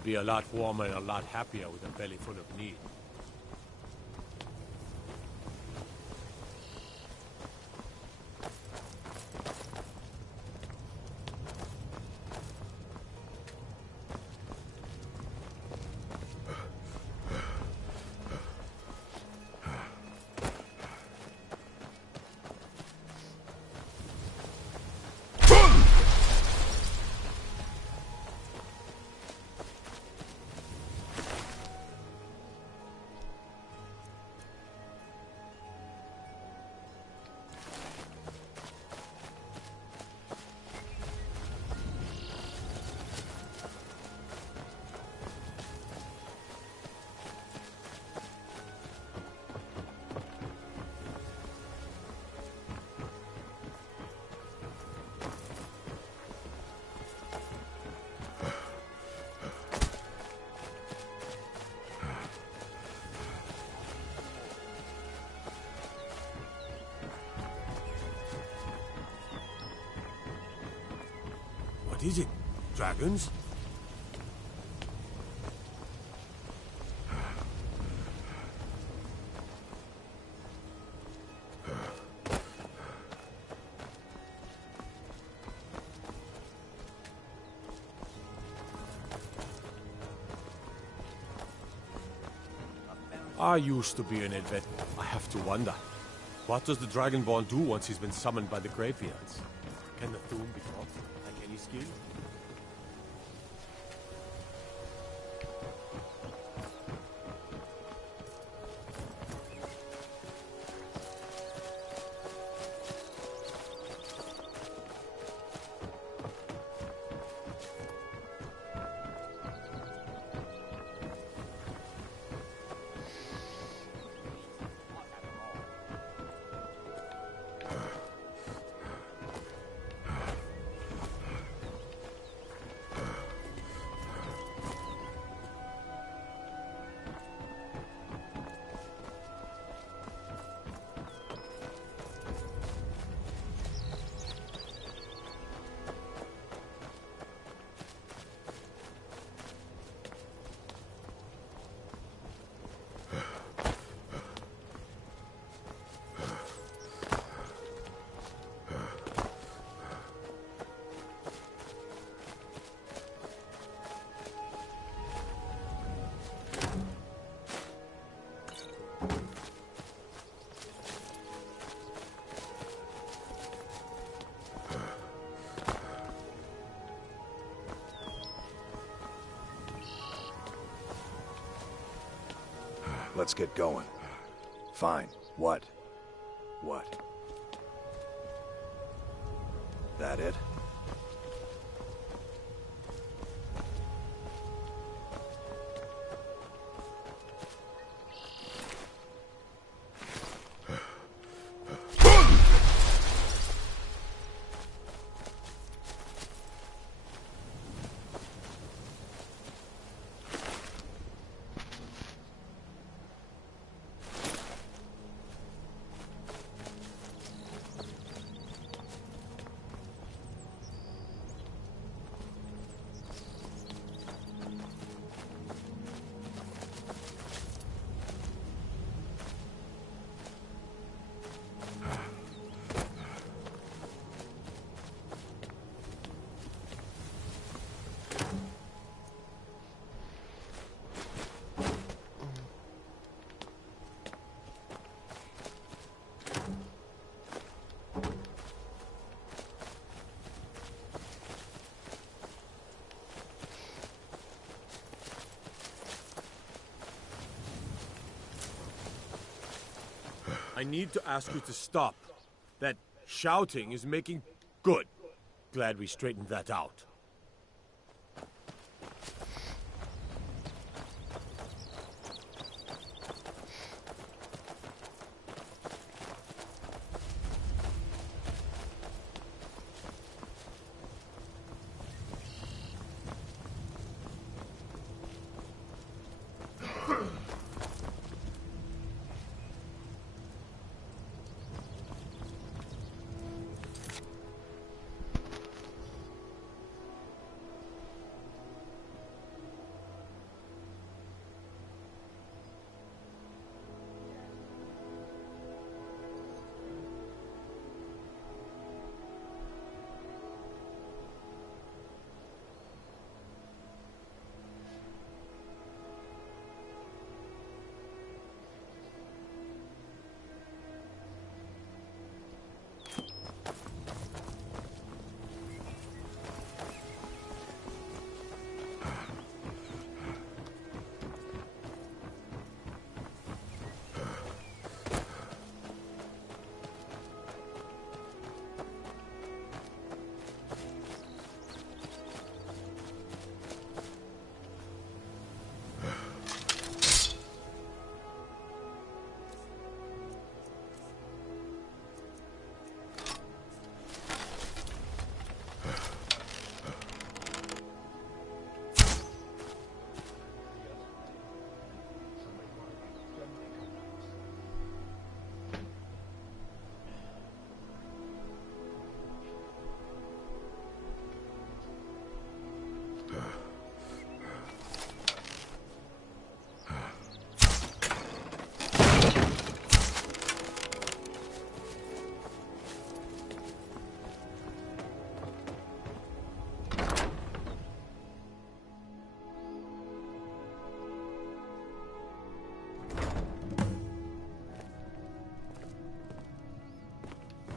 be a lot warmer and a lot happier with a belly full of need. What is it? Dragons? I used to be an adventurer. I have to wonder. What does the Dragonborn do once he's been summoned by the Greybeards? Can the Thum be taught, like any skill? Let's get going. Fine. What? What? That it? I need to ask you to stop. That shouting is making... Good. Glad we straightened that out.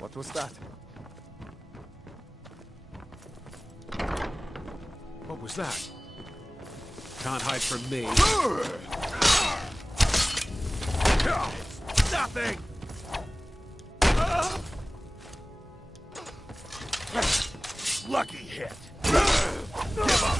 What was that? What was that? Can't hide from me. Nothing! Lucky hit. Give up.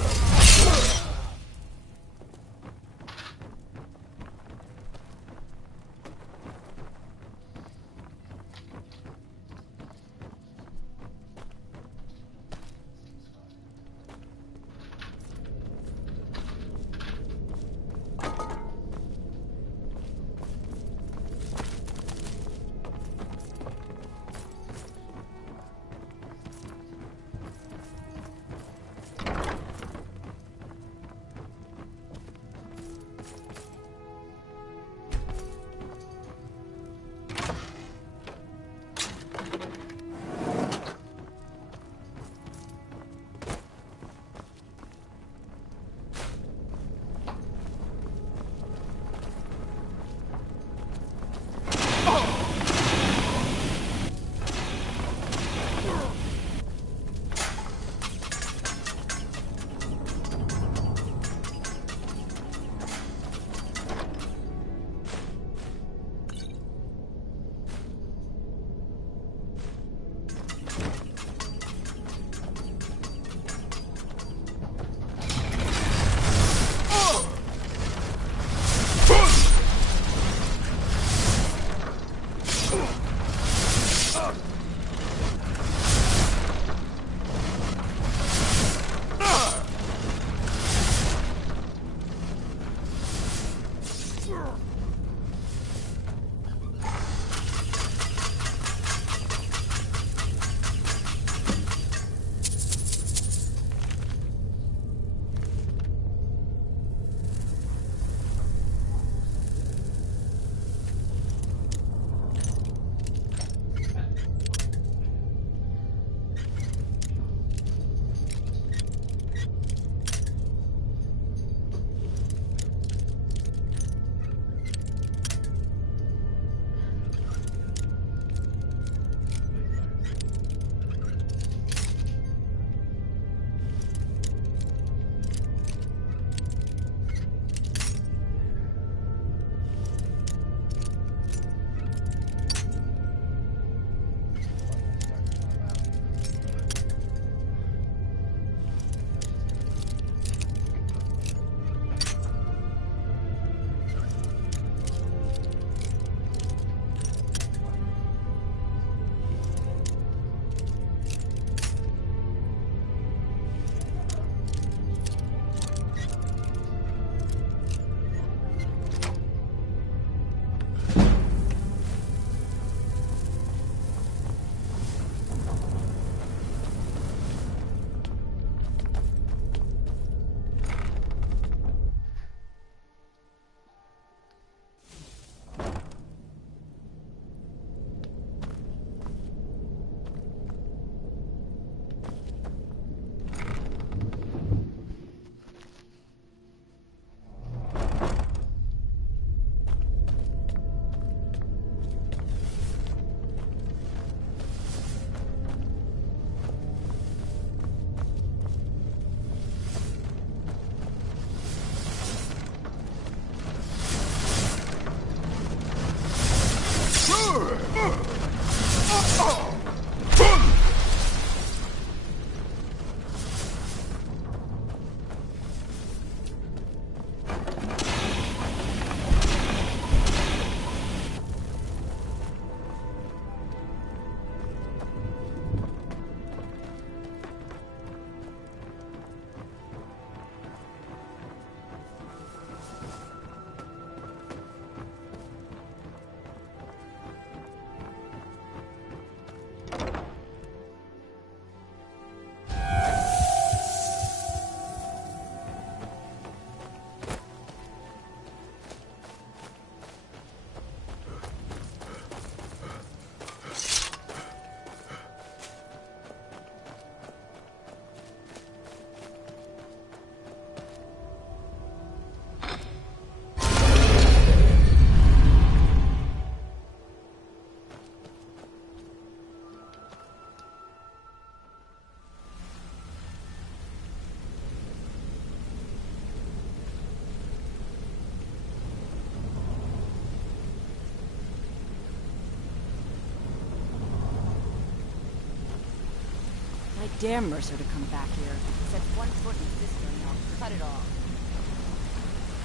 dare Mercer to come back here. Set one foot in this thing and I'll cut it off.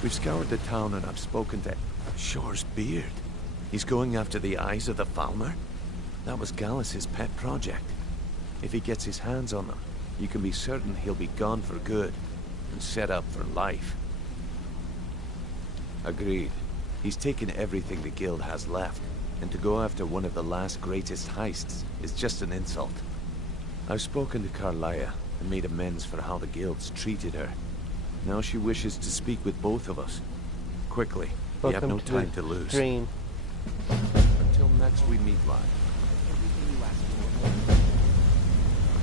We've scoured the town and I've spoken to Shore's beard. He's going after the eyes of the Falmer? That was Gallus's pet project. If he gets his hands on them, you can be certain he'll be gone for good and set up for life. Agreed. He's taken everything the guild has left, and to go after one of the last greatest heists is just an insult. I've spoken to Carlia and made amends for how the guild's treated her. Now she wishes to speak with both of us. Quickly, we have no time to lose. Dream. Until next we meet live. Everything you asked for.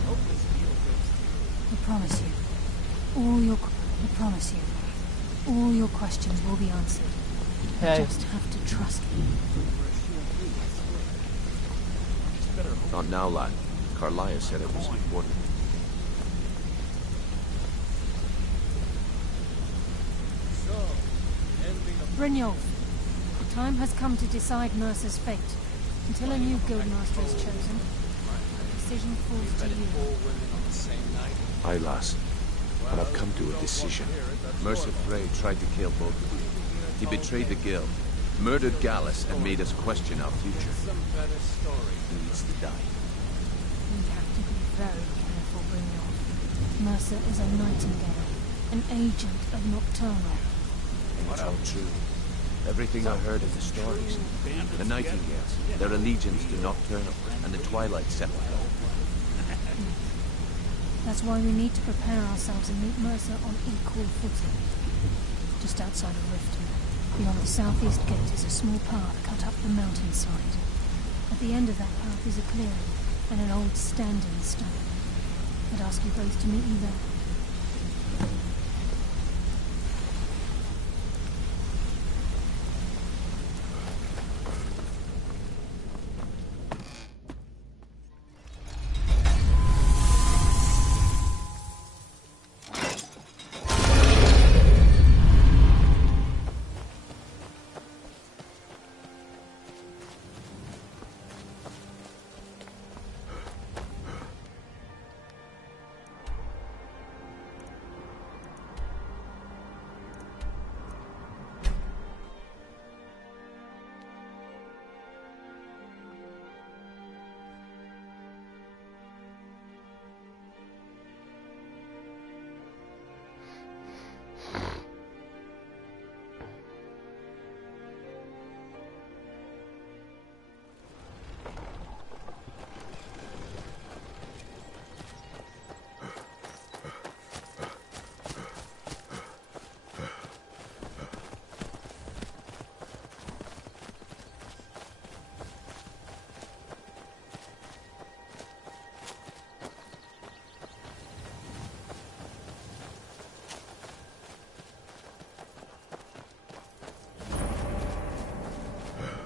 Hope this deal goes I promise you, all your questions will be answered. Hey. You just have to trust me. Not now, lad. Carlia said it was important. Brynjolf, the time has come to decide Mercer's fate. Until a new guildmaster is chosen, the decision falls to you. Aye, lass. But I've come to a decision. Mercer Frey tried to kill both of you. He betrayed the guild, murdered Gallus, and made us question our future. He needs to die. We have to be very careful, Brynjolf. Mercer is a nightingale, an agent of Nocturnal. It's all true. Everything I heard in the stories. The Nightingales, their allegiance to Nocturnal, and the Twilight Sepulchre. That's why we need to prepare ourselves and meet Mercer on equal footing. Just outside of Riften, beyond the southeast gate is a small path cut up the mountainside. At the end of that path is a clearing and an old standing stone. I'd ask you both to meet me there.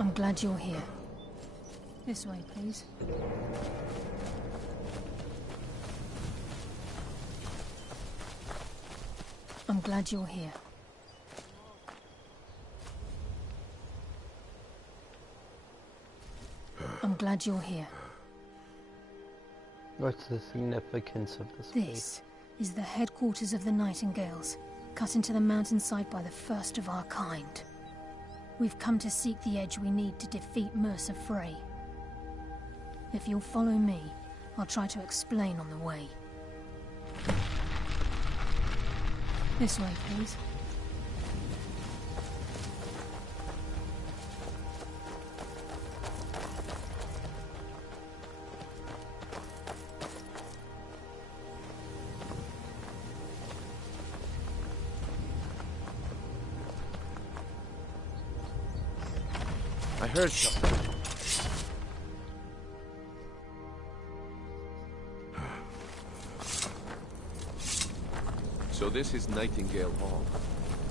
I'm glad you're here. This way, please. I'm glad you're here. I'm glad you're here. What's the significance of this place? This is the headquarters of the Nightingales, cut into the mountainside by the first of our kind. We've come to seek the edge we need to defeat Mercer Frey. If you'll follow me, I'll try to explain on the way. This way, please. I heard something. So this is Nightingale Hall.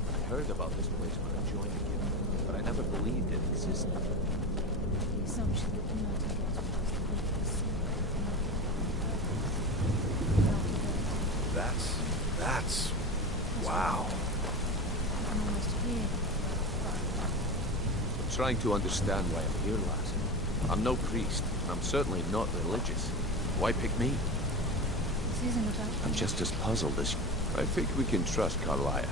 I heard about this place when I joined the guild, but I never believed it existed. The assumption that the Nightingales were That's... wow. I can almost hear them. I'm trying to understand why I'm here, lass. I'm no priest, and I'm certainly not religious. Why pick me? isn't about... I'm just as puzzled as... I think we can trust Carlia.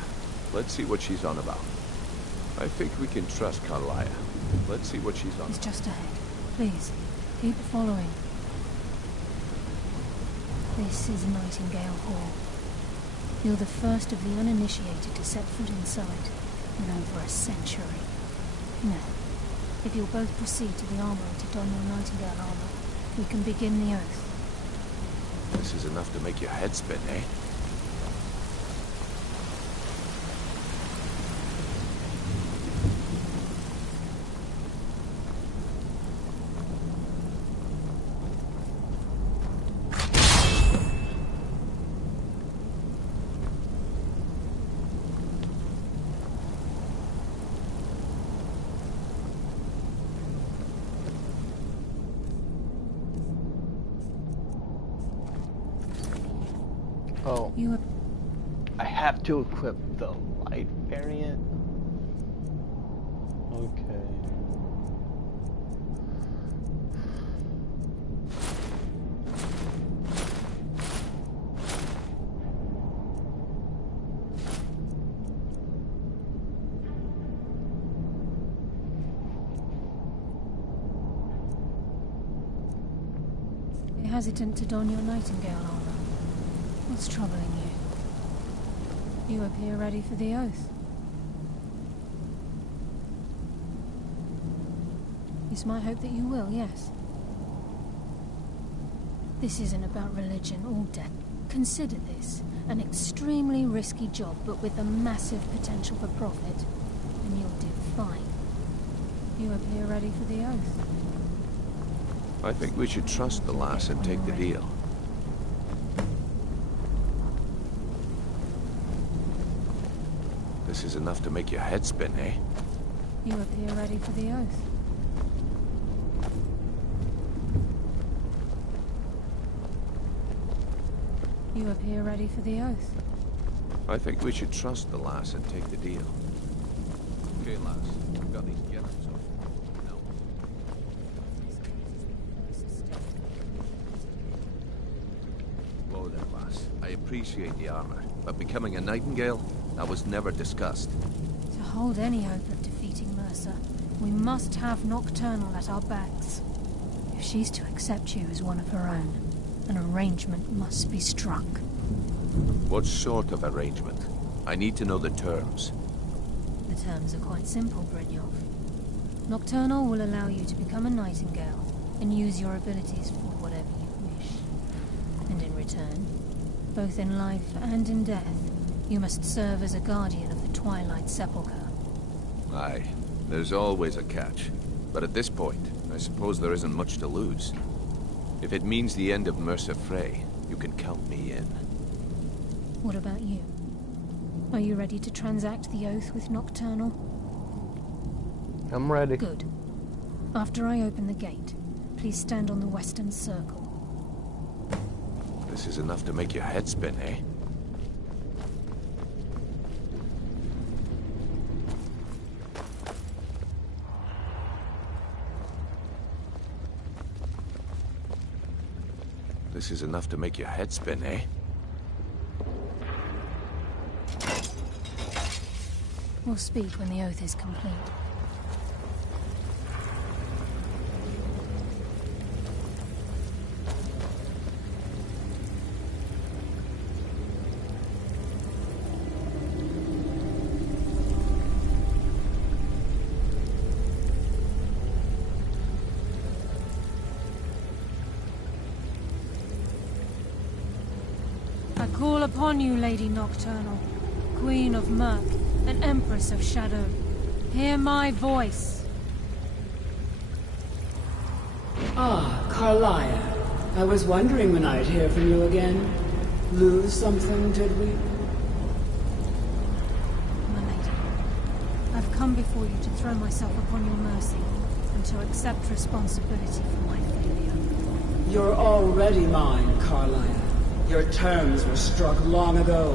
Let's see what she's on about. I think we can trust Carlia. Let's see what she's on It's about. just ahead. Please, keep following. This is Nightingale Hall. You're the first of the uninitiated to set foot inside in over a century. Now, if you'll both proceed to the armory to don your Nightingale armor, we can begin the oath. This is enough to make your head spin, eh? Oh. I have to equip the light variant. Okay. You're hesitant to don your Nightingale armor. What's troubling you? You appear ready for the oath. It's my hope that you will, yes. This isn't about religion or death. Consider this an extremely risky job, but with a massive potential for profit, and you'll do fine. You appear ready for the oath. I think we should trust the lass and take the deal. This is enough to make your head spin, eh? You appear ready for the oath. You appear ready for the oath. I think we should trust the lass and take the deal. Okay, lass. We've got these get-ups off. No. Whoa there, lass. I appreciate the armor, but becoming a Nightingale? That was never discussed. To hold any hope of defeating Mercer, we must have Nocturnal at our backs. If she's to accept you as one of her own, an arrangement must be struck. What sort of arrangement? I need to know the terms. The terms are quite simple, Brynjolf. Nocturnal will allow you to become a Nightingale and use your abilities for whatever you wish. And in return, both in life and in death, you must serve as a guardian of the Twilight Sepulchre. Aye, there's always a catch. But at this point, I suppose there isn't much to lose. If it means the end of Mercer Frey, you can count me in. What about you? Are you ready to transact the oath with Nocturnal? I'm ready. Good. After I open the gate, please stand on the western circle. This is enough to make your head spin, eh? This is enough to make your head spin, eh? We'll speak when the oath is complete. I call upon you, Lady Nocturnal, Queen of Murk, and Empress of Shadow. Hear my voice. Ah, Carlia. I was wondering when I'd hear from you again. Lose something, did we? My lady, I've come before you to throw myself upon your mercy, and to accept responsibility for my failure. You're already mine, Carlia. Your terms were struck long ago.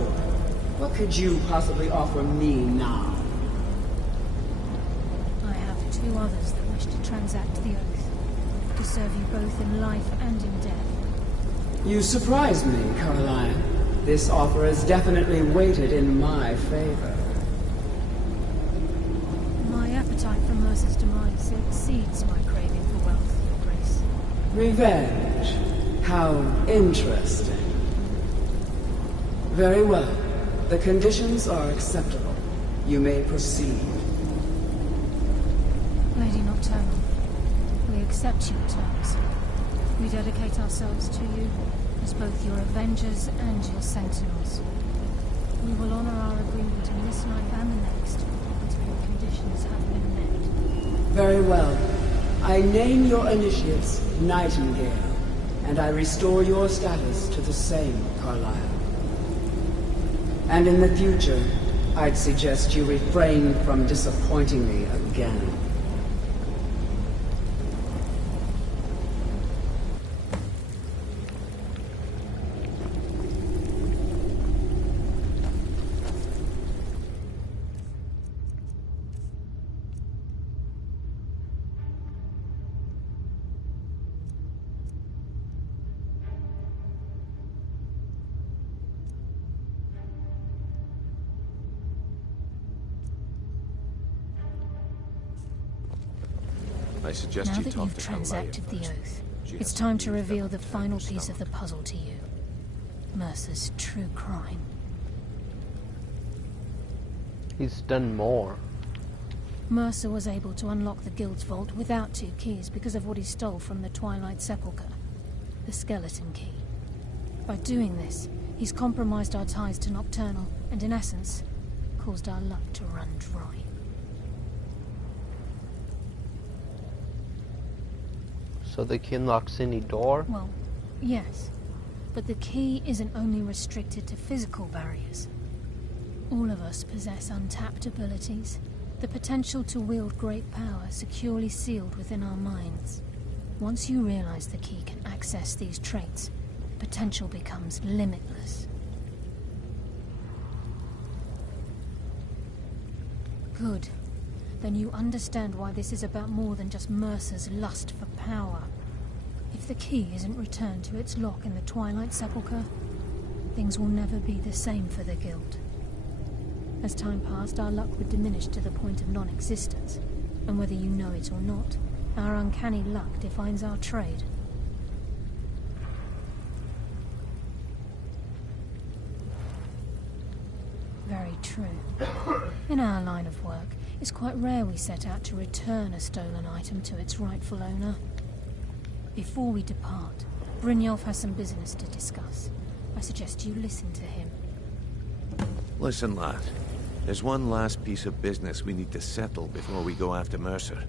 What could you possibly offer me now? I have two others that wish to transact the oath, to serve you both in life and in death. You surprise me, Caroline. This offer is definitely weighted in my favor. My appetite for Mercer's demise exceeds my craving for wealth, Your Grace. Revenge. How interesting. Very well. The conditions are acceptable. You may proceed. Lady Nocturnal, we accept your terms. We dedicate ourselves to you as both your avengers and your sentinels. We will honor our agreement in this life and the next until your conditions have been met. Very well. I name your initiates Nightingale, and I restore your status to the same, Carlyle. And in the future, I'd suggest you refrain from disappointing me again. I suggest Now you that talk you've to transacted the Carlyle oath, She it's has time to believed reveal that the final her piece of the puzzle to you. Mercer's true crime. He's done more. Mercer was able to unlock the Guild's vault without 2 keys because of what he stole from the Twilight Sepulchre, the skeleton key. By doing this, he's compromised our ties to Nocturnal and, in essence, caused our luck to run dry. So the key unlocks any door? Well, yes. But the key isn't only restricted to physical barriers. All of us possess untapped abilities, the potential to wield great power securely sealed within our minds. Once you realize the key can access these traits, potential becomes limitless. Good. Then you understand why this is about more than just Mercer's lust for power. If the key isn't returned to its lock in the Twilight Sepulchre, things will never be the same for the Guild. As time passed, our luck would diminish to the point of non-existence, and whether you know it or not, our uncanny luck defines our trade. Very true. In our line of work, it's quite rare we set out to return a stolen item to its rightful owner. Before we depart, Brynjolf has some business to discuss. I suggest you listen to him. Listen, lad. There's one last piece of business we need to settle before we go after Mercer.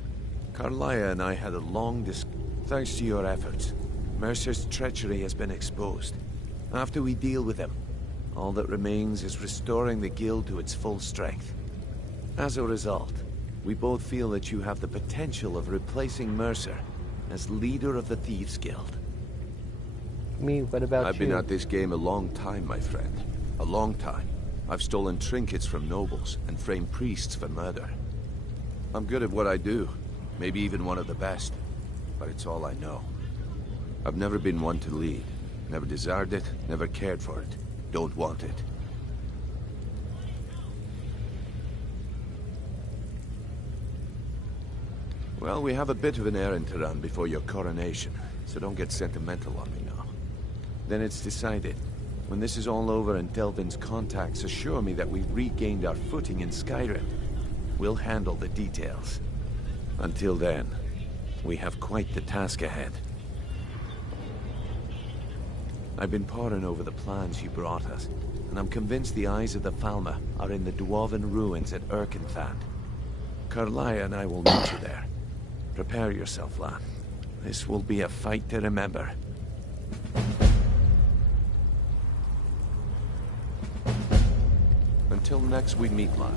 Carlyle and I had a long Thanks to your efforts, Mercer's treachery has been exposed. After we deal with him, all that remains is restoring the Guild to its full strength. As a result, we both feel that you have the potential of replacing Mercer as leader of the Thieves Guild. Me, what about you? I've been at this game a long time, my friend. A long time. I've stolen trinkets from nobles and framed priests for murder. I'm good at what I do. Maybe even one of the best. But it's all I know. I've never been one to lead. Never desired it, never cared for it. Don't want it. Well, we have a bit of an errand to run before your coronation, so don't get sentimental on me now. Then it's decided. When this is all over and Delvin's contacts assure me that we've regained our footing in Skyrim, we'll handle the details. Until then, we have quite the task ahead. I've been poring over the plans you brought us, and I'm convinced the eyes of the Falmer are in the Dwarven ruins at Erkenthand. Carlyle and I will meet you there. Prepare yourself, lad. This will be a fight to remember. Until next we meet, lad.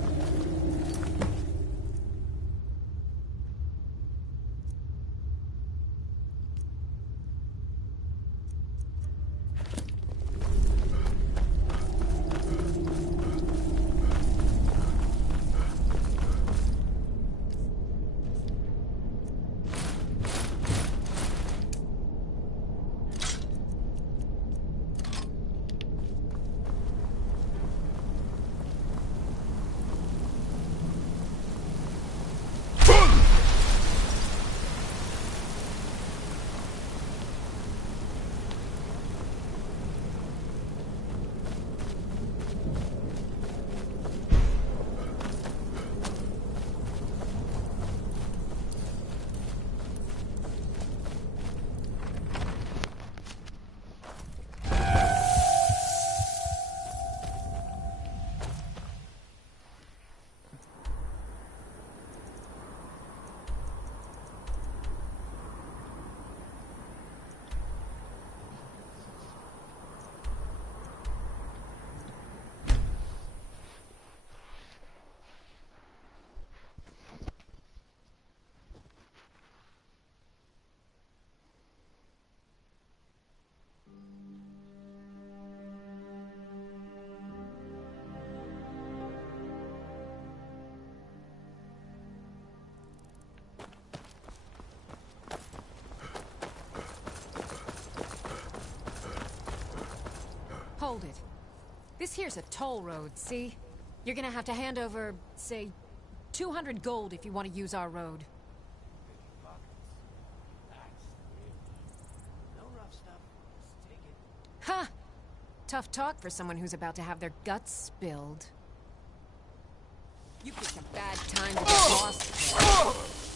Hold it. This here's a toll road, see? You're gonna have to hand over, say, 200 gold if you want to use our road. Ha! Tough talk for someone who's about to have their guts spilled. You picked a bad time to get lost.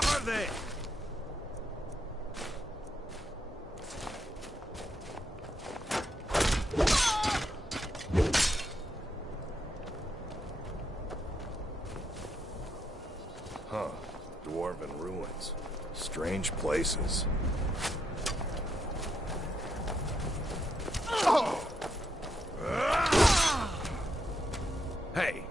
Cover them! Huh. Dwarven ruins. Strange places. Oh! Hey!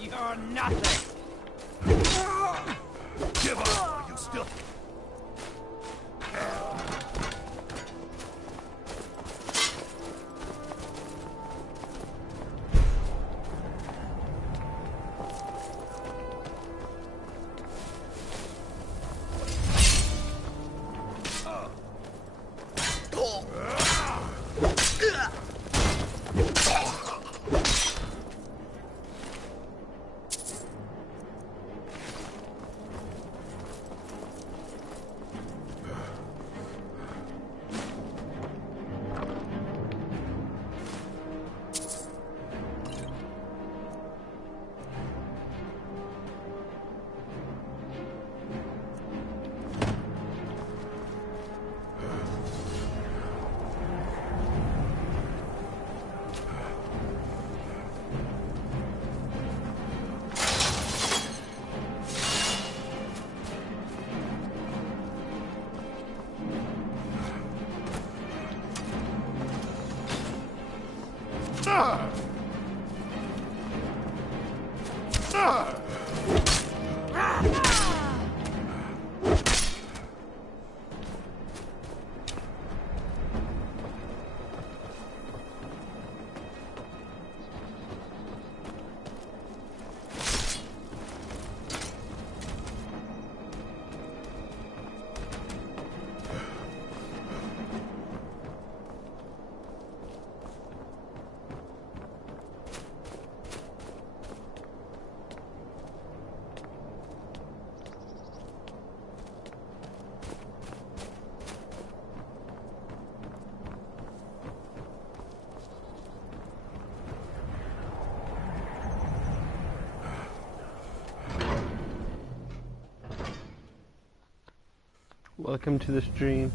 You're nothing! Give up, or you still... Welcome to the stream.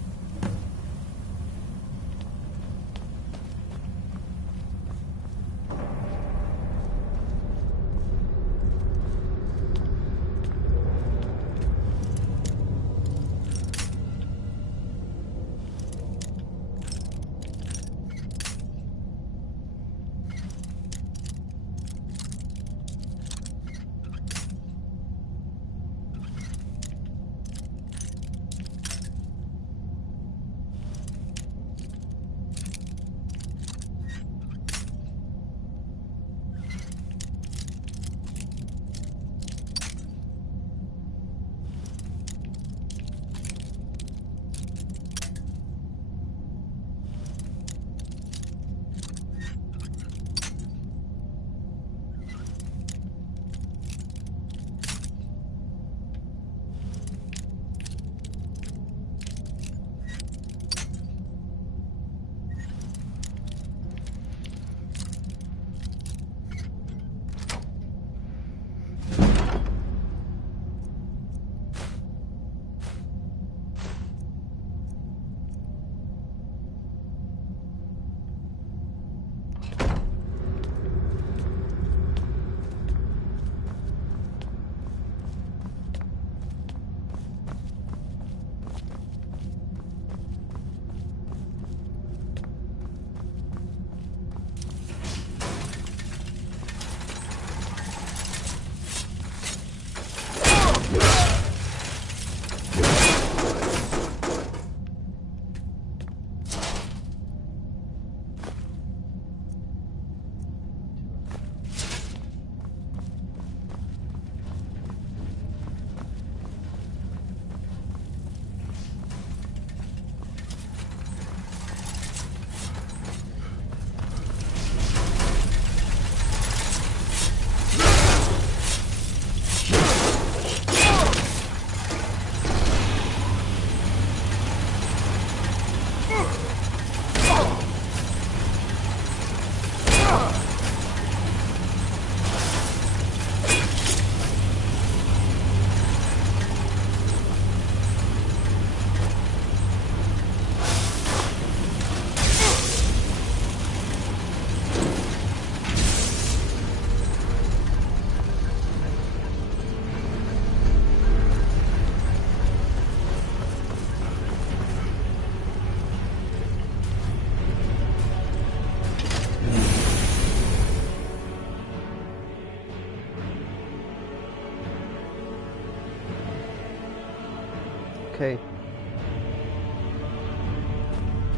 Okay.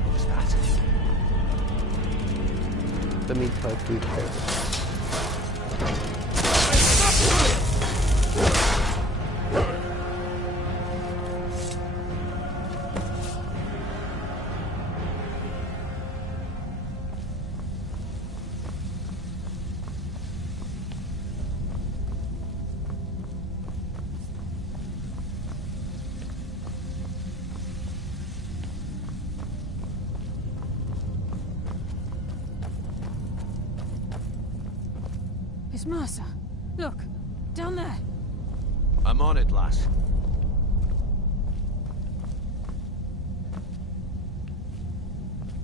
What's that? Let me try to repair. It's Mercer. Look, down there. I'm on it, lass.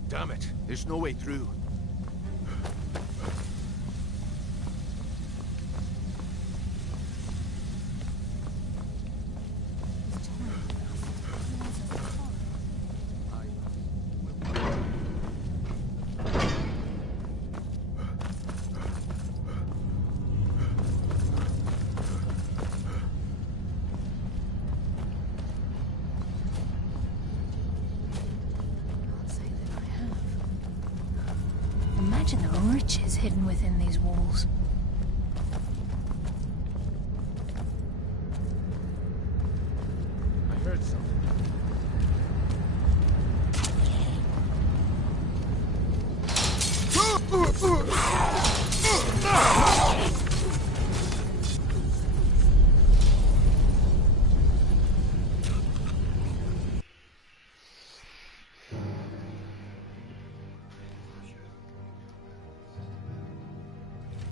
Damn it, there's no way through. Imagine the riches hidden within these walls. I heard something.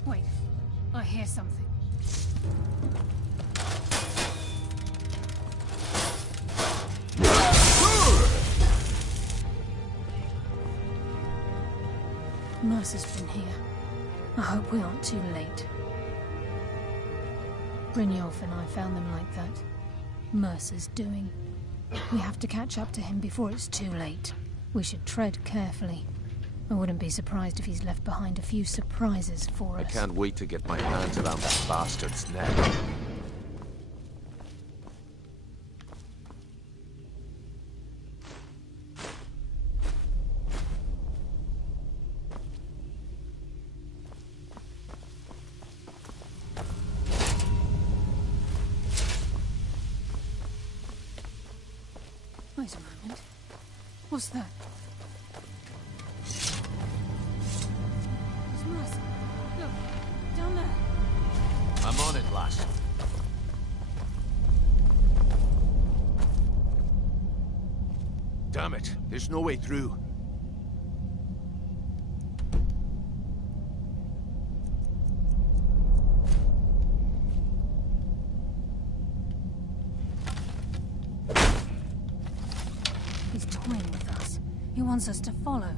Wait, I hear something. Mercer's been here. I hope we aren't too late. Brynjolf and I found them like that. Mercer's doing. We have to catch up to him before it's too late. We should tread carefully. I wouldn't be surprised if he's left behind a few surprises for us. I can't wait to get my hands around that bastard's neck. Wait a moment. What's that? It's Mercer. Look, down there. I'm on it, lass. Damn it, there's no way through. He's toying with us. He wants us to follow.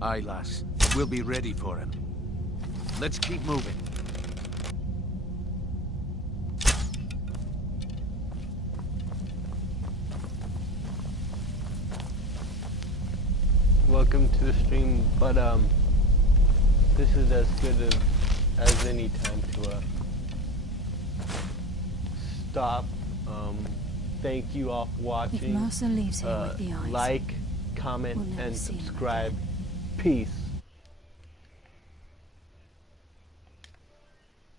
Aye, lass. We'll be ready for him. Let's keep moving. Welcome to the stream, but this is as good as any time to stop. Thank you all for watching. If Mercer leaves here with the eyes, like, comment, we'll never and see him subscribe. Peace.